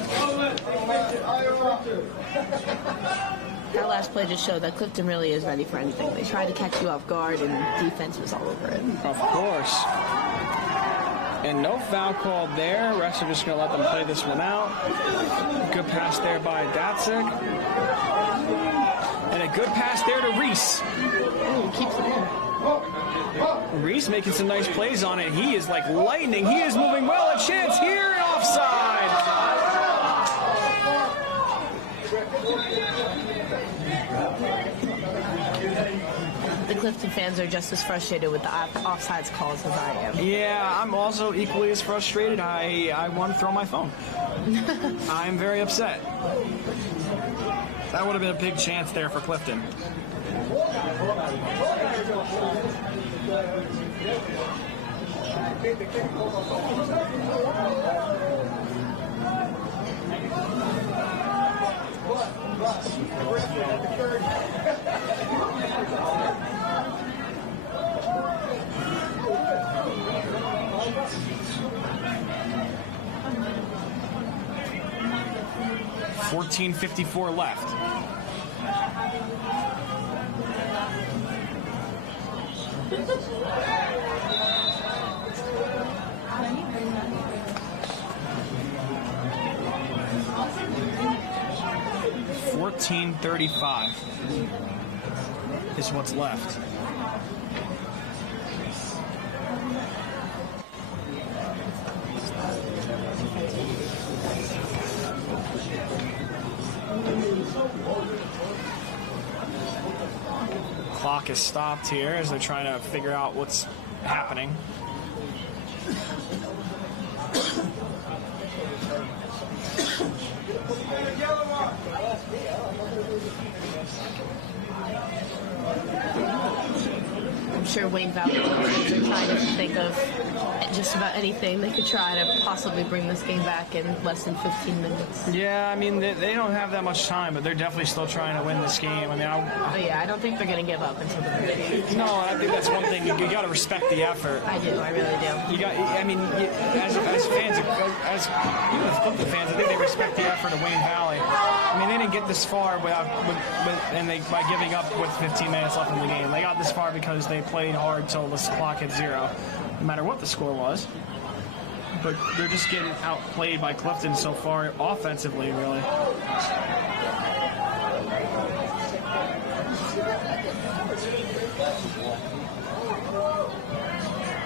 That last play just showed that Clifton really is ready for anything. They tried to catch you off guard, and defense was all over it. Of course. And no foul called there. Refs are just going to let them play this one out. Good pass there by Datsik. And a good pass there to Reese. Ooh, keeps it in. Reese making some nice plays on it. He is like lightning. He is moving well. A chance here and offside. The Clifton fans are just as frustrated with the offsides calls as I am. Yeah, I'm also equally as frustrated. I want to throw my phone. I'm very upset. That would have been a big chance there for Clifton. $14:54 left. $14:35 is what's left. Clock is stopped here as they're trying to figure out what's happening. I'm sure Wayne Valley coaches are trying to think of just about anything they could try to possibly bring this game back in less than 15 minutes. Yeah, I mean, they don't have that much time, but they're definitely still trying to win this game. I mean, I don't think they're going to give up until the very end. No, I think that's one thing. You got to respect the effort. I do, I really do. You got, I mean, as fans, as even as Clifton fans, I think they respect the effort of Wayne Valley. I mean, they didn't get this far by giving up with 15 minutes left in the game. They got this far because they played hard till the clock hit 0, no matter what the score was. But they're just getting outplayed by Clifton so far offensively, really.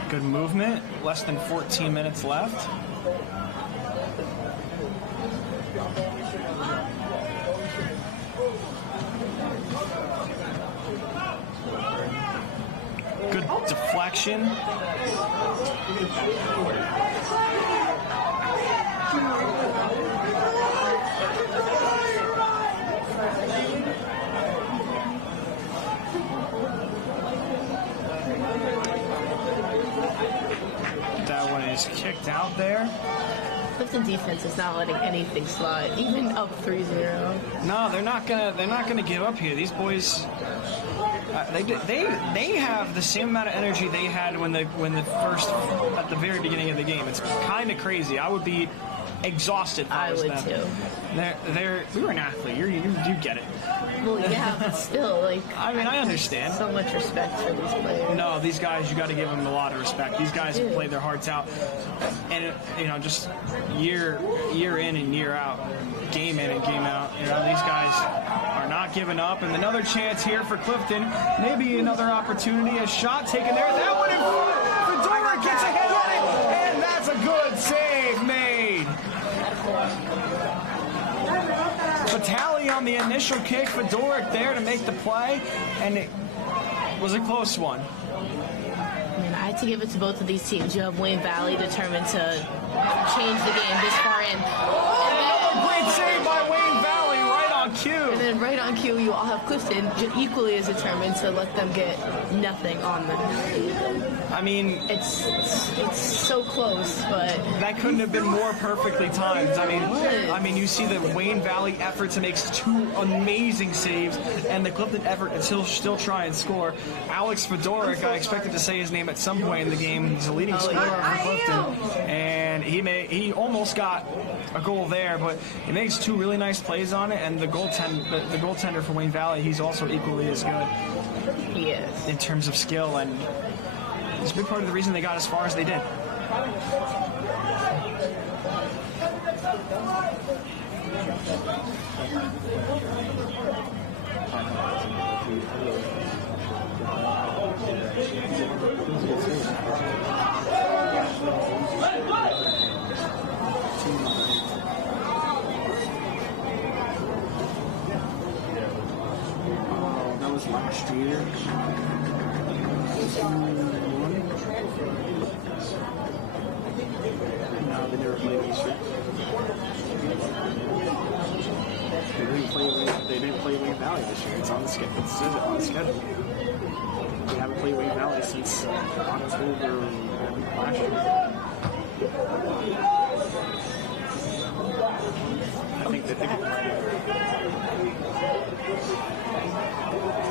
Good movement. Less than 14 minutes left. Good deflection. That one is kicked out there. Clifton defense is not letting anything slide, even up 3-0. No, they're not gonna give up here. These boys, they have the same amount of energy they had when the first at the very beginning of the game. It's kind of crazy. I would be exhausted. If I was would them. too. You're an athlete. You get it. Well, yeah, but still, like. I mean, I understand. So much respect for these players. No, these guys, you got to give them a lot of respect. These guys have played their hearts out, and just year in and year out, game in and game out. These guys are not giving up. And another chance here for Clifton. Maybe another opportunity. A shot taken there. That one in front. Fedora gets ahead on it, and that's a good save made. Vitale on the initial kick, Fedoric there to make the play, and it was a close one. I mean, I had to give it to both of these teams. You have Wayne Valley determined to change the game this far in. Another great save by Wayne Valley, right on cue. And then right on cue, you all have Clifton equally as determined to let them get nothing on them. I mean, it's so close, but that couldn't have been more perfectly timed. I mean, you see the Wayne Valley effort to make two amazing saves, and the Clifton effort to still try and score. Alex Fedoric, I expected to say his name at some point in the game. He's a leading scorer for Clifton, and he almost got a goal there, but he makes two really nice plays on it. And the goaltender for Wayne Valley, he's also equally as good. Yes. In terms of skill, and it's a big part of the reason they got as far as they did. That was last year. No, they never played this year. They didn't play Wayne Valley this year. It's on the schedule. It says it on the schedule. We haven't played Wayne Valley since October last year. I think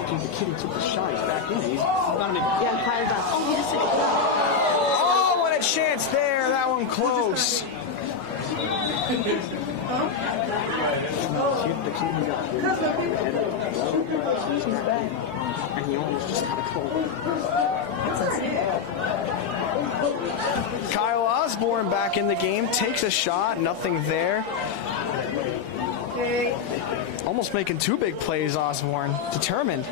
Dude, the kid who took the shot, he's back in. He's not even. Yeah, Kyle's back. Oh, he just took it out. Oh, what a chance there. That one close. The kid who got hit, he's back. And he almost just got a goal. Kyle Osborne back in the game, takes a shot, nothing there. Almost making two big plays, Osborne. Determined.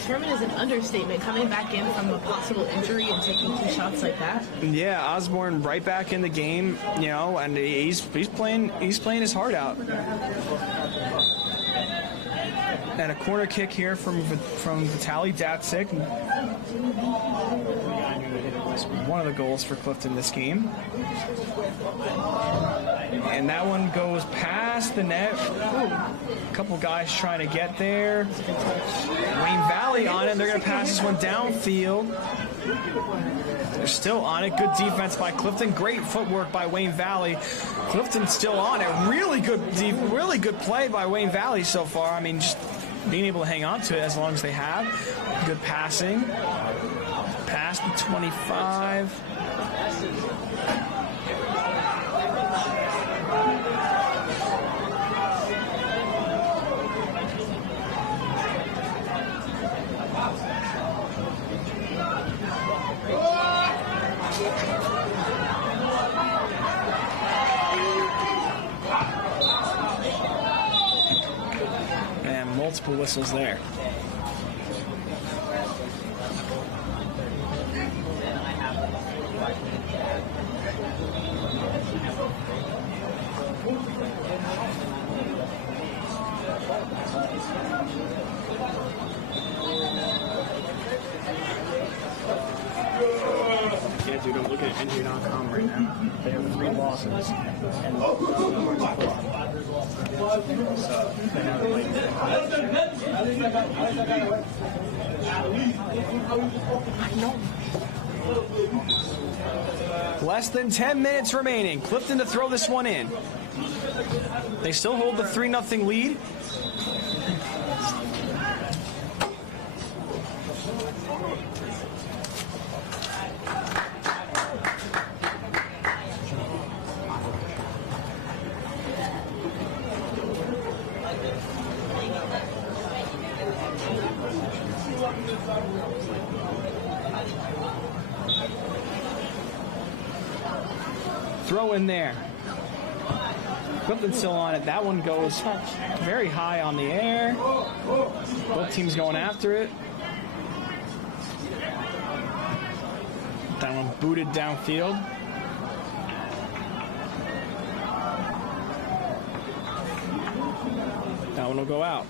Determined is an understatement, coming back in from a possible injury and taking two shots like that. Yeah, Osborne right back in the game, and he's playing his heart out. And a corner kick here from Vitaly Datsik. One of the goals for Clifton this game. And that one goes past the net. A couple guys trying to get there. Wayne Valley on it. They're going to pass this one downfield. They're still on it. Good defense by Clifton. Great footwork by Wayne Valley. Clifton's still on it. Really good play by Wayne Valley so far. I mean, just being able to hang on to it as long as they have. Good passing. Past the 25. And multiple whistles there. dude, I'm looking at NJ.com right now. They have 3 losses. And so they haven't played Less than 10 minutes remaining. Clifton to throw this one in. They still hold the 3-0 lead. Throw in there. Clifton's still on it. That one goes very high on the air. Both teams going after it. That one booted downfield. That one will go out.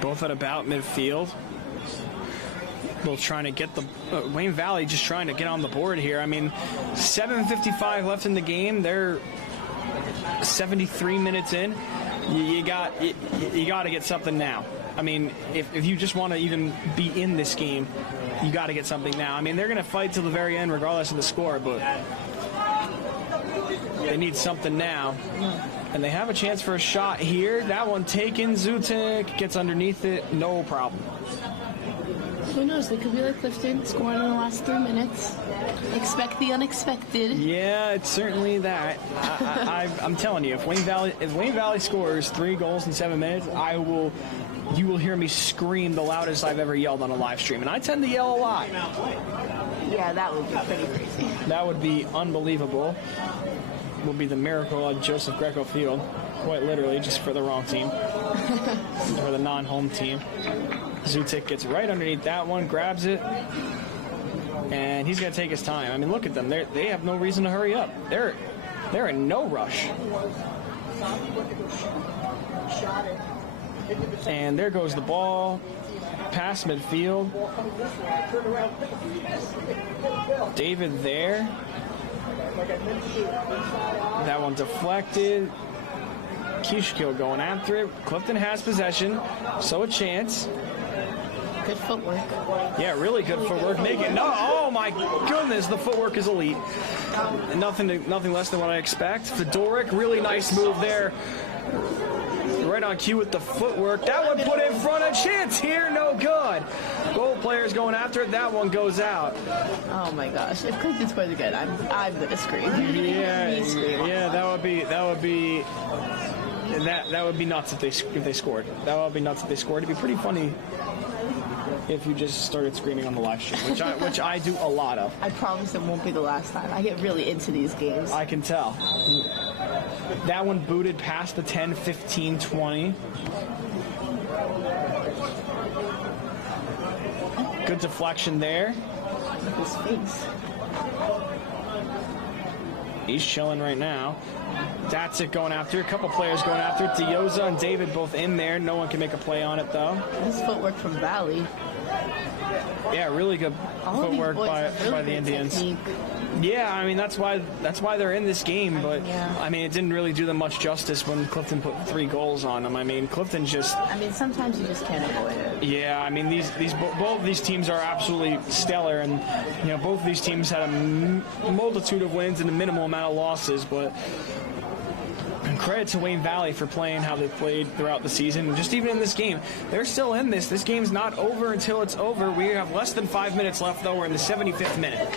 Both at about midfield. Both trying to get the Wayne Valley just trying to get on the board here. I mean, 7:55 left in the game. They're 73 minutes in. You got to get something now. I mean, if you just want to even be in this game, you got to get something now. I mean, they're going to fight till the very end regardless of the score, but they need something now. And they have a chance for a shot here. That one taken. Zutik gets underneath it. No problem. Who knows? They could be like Clifton, scoring in the last 3 minutes. Expect the unexpected. Yeah, it's certainly that. I'm telling you, if Wayne Valley scores 3 goals in 7 minutes, you will hear me scream the loudest I've ever yelled on a live stream. And I tend to yell a lot. Yeah, that would be pretty crazy. That would be unbelievable. Will be the miracle at Joseph Greco Field. Quite literally, just for the wrong team. For the non-home team. Zutik gets right underneath that one, grabs it, and he's going to take his time. I mean, look at them. They have no reason to hurry up. They're in no rush. And there goes the ball. Past midfield. David there. That one deflected. Kishkill going after it. Clifton has possession, so a chance. Good footwork. Yeah, really good footwork. Make it. No, oh my goodness, the footwork is elite. Nothing less than what I expect. Fedoric, really nice move there. Right on cue with the footwork. That one put in front, a chance here, no good. Both players going after it. That one goes out. Oh my gosh! If Clifton scores again, I'm gonna scream. Yeah, that would be nuts if they scored. That would be nuts if they scored. It'd be pretty funny if you just started screaming on the live stream, which I do a lot of. I promise it won't be the last time. I get really into these games. I can tell. That one booted past the 10, 15, 20. Good deflection there. His face. He's chilling right now. That's it going after. A couple players going after it. Dioza and David both in there. No one can make a play on it, though. Nice footwork from Valley. Yeah, really good footwork by the Indians. Technique. Yeah, I mean, that's why they're in this game, but yeah. I mean, it didn't really do them much justice when Clifton put 3 goals on them. I mean, Clifton just... I mean, sometimes you just can't avoid it. Yeah, I mean, both of these teams are absolutely stellar, and you know, both of these teams had a multitude of wins and a minimal amount of losses, but credit to Wayne Valley for playing how they played throughout the season. Just even in this game, they're still in this. This game's not over until it's over. We have less than 5 minutes left, though. We're in the 75th minute.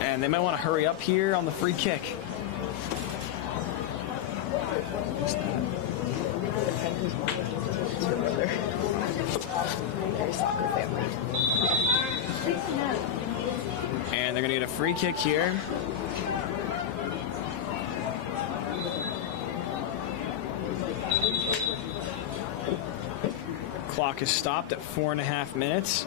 And they might want to hurry up here on the free kick. And they're going to get a free kick here. Clock is stopped at 4.5 minutes.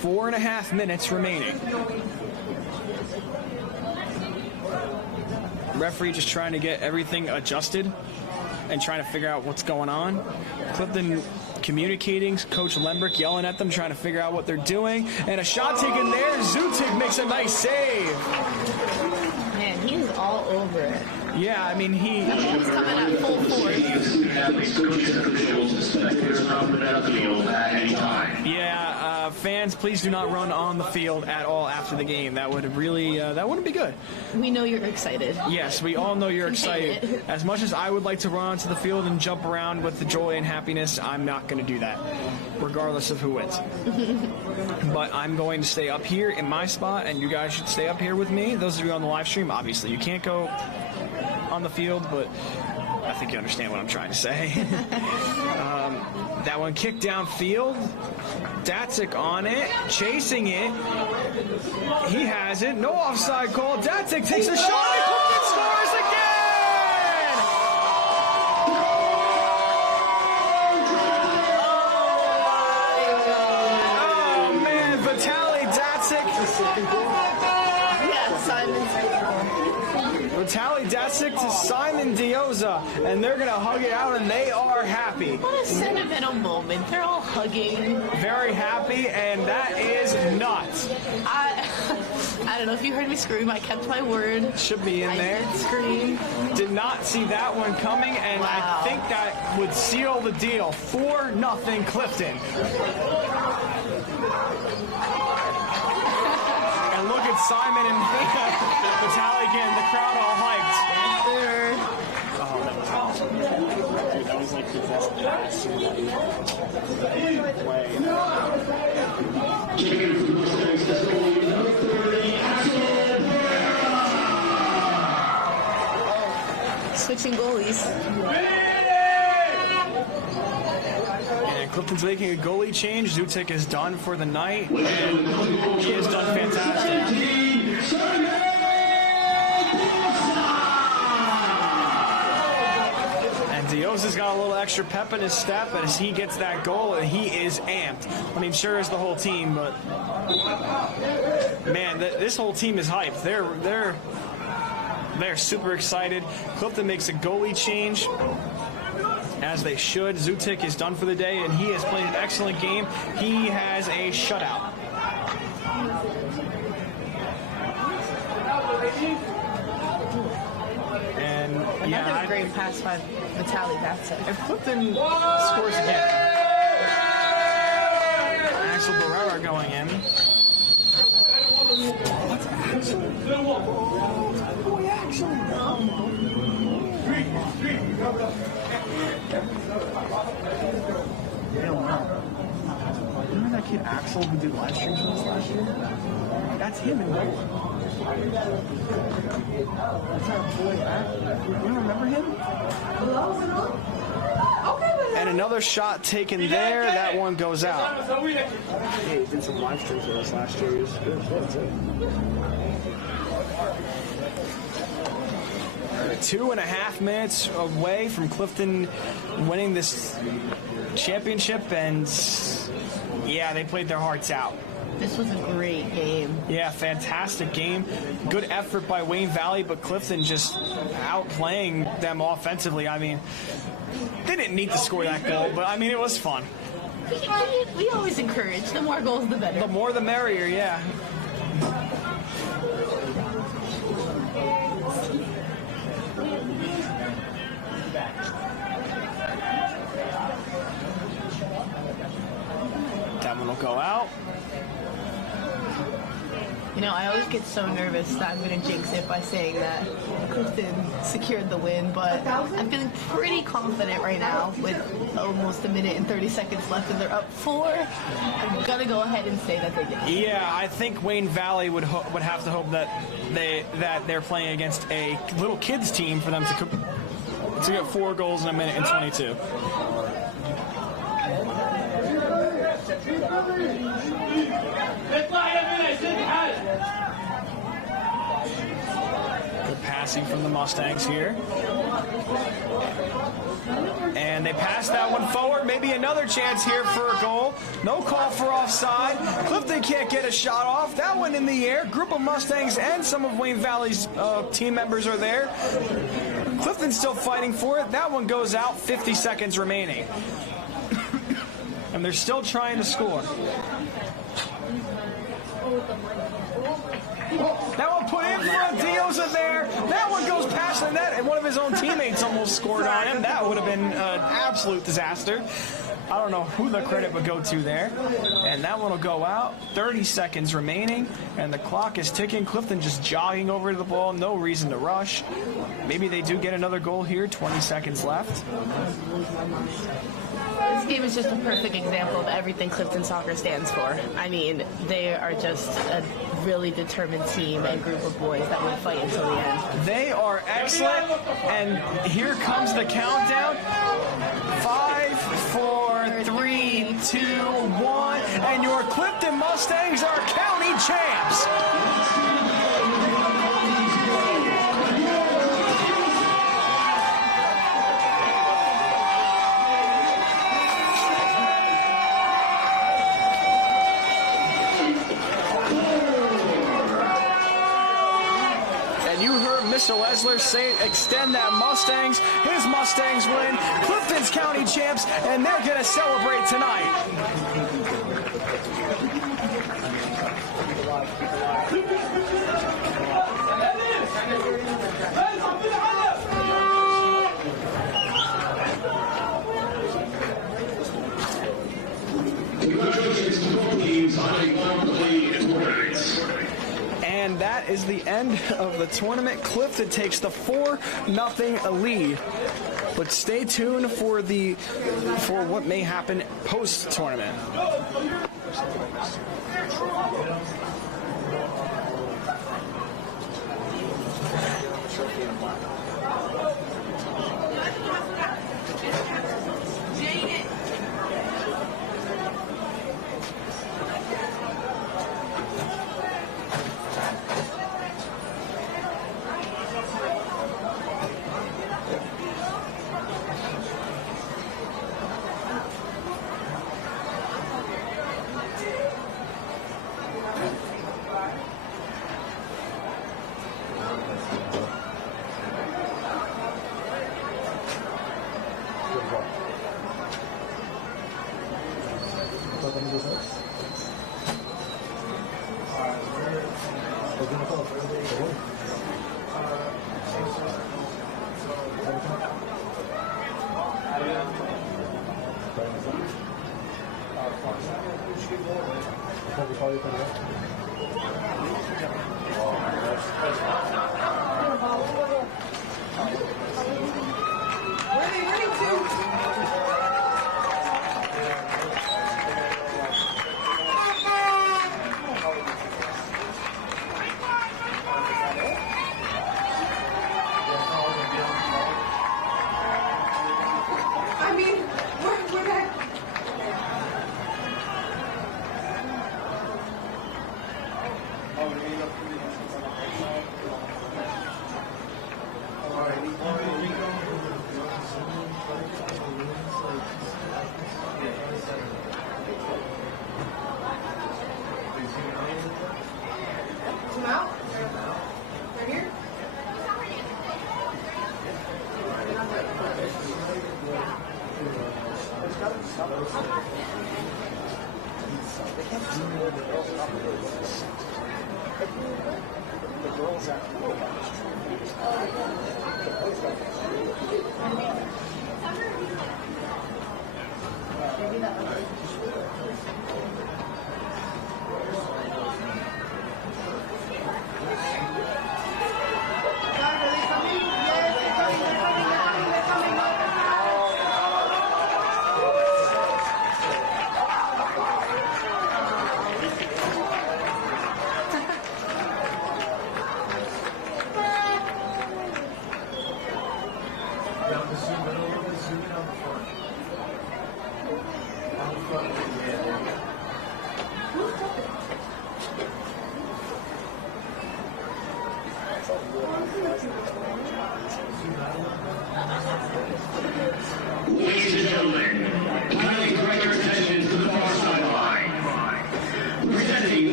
Four and a half minutes remaining. Referee just trying to get everything adjusted and trying to figure out what's going on. Clifton communicating, Coach Lembrick yelling at them, trying to figure out what they're doing. And a shot taken there. Zutik makes a nice save. Man, he's all over it. Yeah, I mean, He's coming at full force. Yeah, fans, please do not run on the field at all after the game. That would really, that wouldn't be good. We know you're excited. Yes, we all know you're excited. As much as I would like to run onto the field and jump around with the joy and happiness, I'm not going to do that, regardless of who wins. But I'm going to stay up here in my spot, and you guys should stay up here with me. Those of you on the live stream, obviously, you can't go on the field, but I think you understand what I'm trying to say. That one kicked downfield. Datsyk on it, chasing it. He has it. No offside call. Datsyk takes a shot and Clifton scores again! Oh man, Vitaly Datsyk. Yeah, Simon's Vitaly Datsyk to Simon Dioza, and they're going to hug it out, and they are happy. What a sentimental moment. They're all hugging. Very happy, and that is nuts. I don't know if you heard me scream. I kept my word. Should be in there. I did scream. Did not see that one coming, and Wow. I think that would seal the deal. 4-0 Clifton. And look at Simon and Vitaly again, the crowd all hyped. Dude, that was like the best pass in that play. Switching goalies. And Clifton's making a goalie change. Zutik is done for the night, and he has done fantastic. Dioza's got a little extra pep in his step as he gets that goal, and he is amped. I mean, sure is the whole team, but man, this whole team is hyped. They're super excited. Clifton makes a goalie change, as they should. Zutik is done for the day, and he has played an excellent game. He has a shutout. And Another great pass by Vitaly Datsyk. If Clifton scores again, Axel Barrera going in. What's Axel? Boy, Axel. Remember that kid Axel who did live streams with us last year? That's him in goal. That's our boy Axel. You remember him? And another shot taken there. That one goes out. Hey, he did some live streams with us last year. He was good. That's it. 2.5 minutes away from Clifton winning this championship, and yeah, they played their hearts out. This was a great game. Yeah, fantastic game. Good effort by Wayne Valley, but Clifton just outplaying them offensively. I mean, they didn't need to score that goal, but I mean, it was fun. We always encourage. The more goals, the better. The more the merrier, yeah. That one will go out. You know, I always get so nervous that I'm going to jinx it by saying that Clifton secured the win, but I'm feeling pretty confident right now with almost a minute and 30 seconds left and they're up 4. I'm going to go ahead and say that they did. Yeah, I think Wayne Valley would have to hope that they're playing against a little kids team for them to get 4 goals in a minute and 22. Good passing from the Mustangs here. And they pass that one forward. Maybe another chance here for a goal. No call for offside. Clifton can't get a shot off. That one in the air. Group of Mustangs and some of Wayne Valley's team members are there. Clifton's still fighting for it. That one goes out. 50 seconds remaining. And they're still trying to score. That one put in front. Dio's there. That one goes past the net, and one of his own teammates almost scored on him. That would have been an absolute disaster. I don't know who the credit would go to there. And that one will go out. 30 seconds remaining, and the clock is ticking. Clifton just jogging over to the ball. No reason to rush. Maybe they do get another goal here. 20 seconds left. This game is just a perfect example of everything Clifton soccer stands for. I mean, they are just a really determined team and group of boys that will fight until the end. They are excellent, and here comes the countdown. 5, 4, 3, 2, 1, and your Clifton Mustangs are county champs. Mr. Lesler say extend that Mustangs. His Mustangs win. Clifton's county champs, and they're going to celebrate tonight. Congratulations to both teams on a one-play tournament. And that is the end of the tournament. Clifton takes the 4-0 lead. But stay tuned for what may happen post-tournament.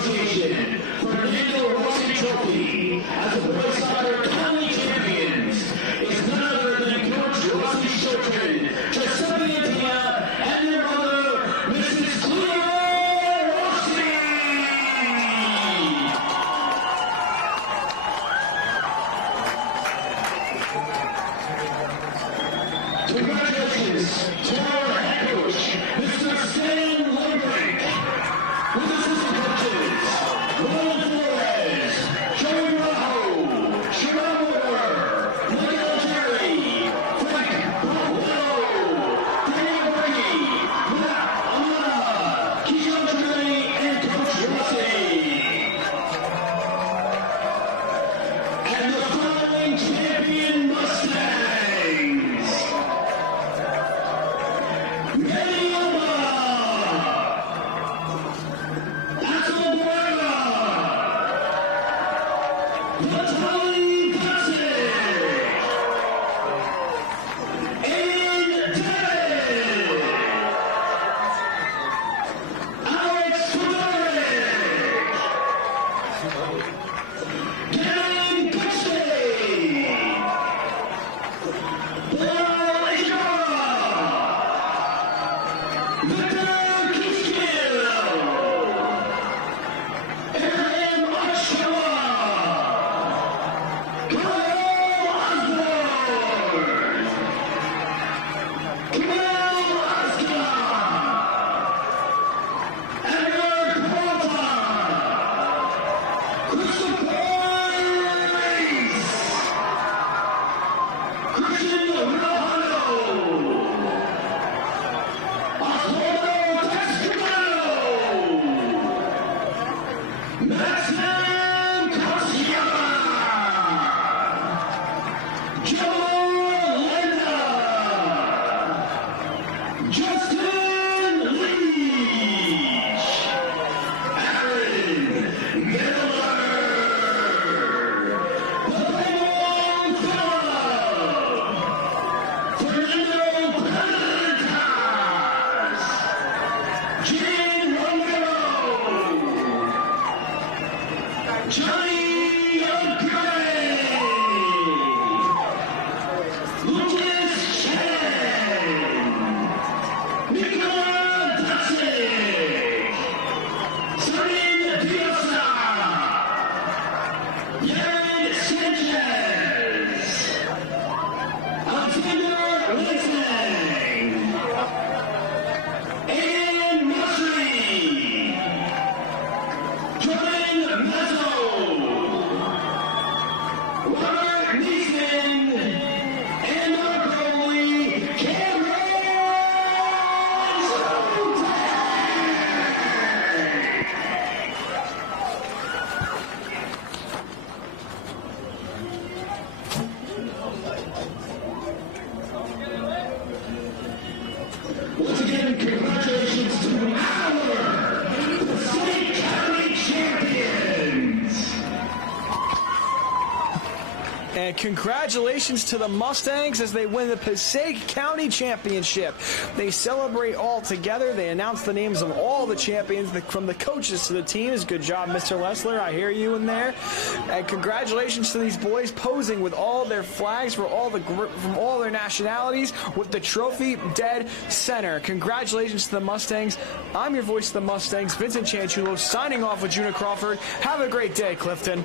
Association Fernando Rossi Trophy as the boys soccer county champions is none other than Coach Rossi's children, Giuseppe and Tia, and their mother, Mrs. Cleo Rossi. Congratulations to our head coach, Mr. Stan Lundbrink, with assistant coaches, Ronald Flores, Joey Rajo, Sherman Moore, Miguel Jerry, Frank Paolo, Daniel Brady, Matt Amana, Keisha Trey, and Coach Rossi. And the following champion Mustangs. Marioma, Axelberga, Vitaly Varsity, Aiden David, Alex Fedorek, Kevin Kuchny, Paul Igara, Victor Kiskill, Abraham Ochoa, Kyle Osborne, Camille Oscar, Edgar Peralta, Christopher Reis, Christian Rojano, Osvaldo Tescano, Maxim Kasiama, Joe Lenda, Justin Leach, Aaron Miller, Pablo Phillip, Fernando Panitas, Gene Romero, Johnny O'Grady, Lucas Chen, Nicola Dutsick, Sarin Diosa, Yared Sanchez, Alexander Lansing, Aiden Masri, Jordan Mazzo, Robert Neeson, and our goalie, Cameron Zoltan. Once again, congratulations to our Passaic County champions. And congratulations to the Mustangs as they win the Passaic County Championship. They celebrate all together. They announce the names of all the champions, from the coaches to the teams. Good job, Mr. Lessler. I hear you in there. And congratulations to these boys posing with all their flags from all their nationalities with the trophy dead center. Congratulations to the Mustangs. I'm your voice of the Mustangs, Vincent Chanchulo, signing off with Juna Crawford. Have a great day, Clifton.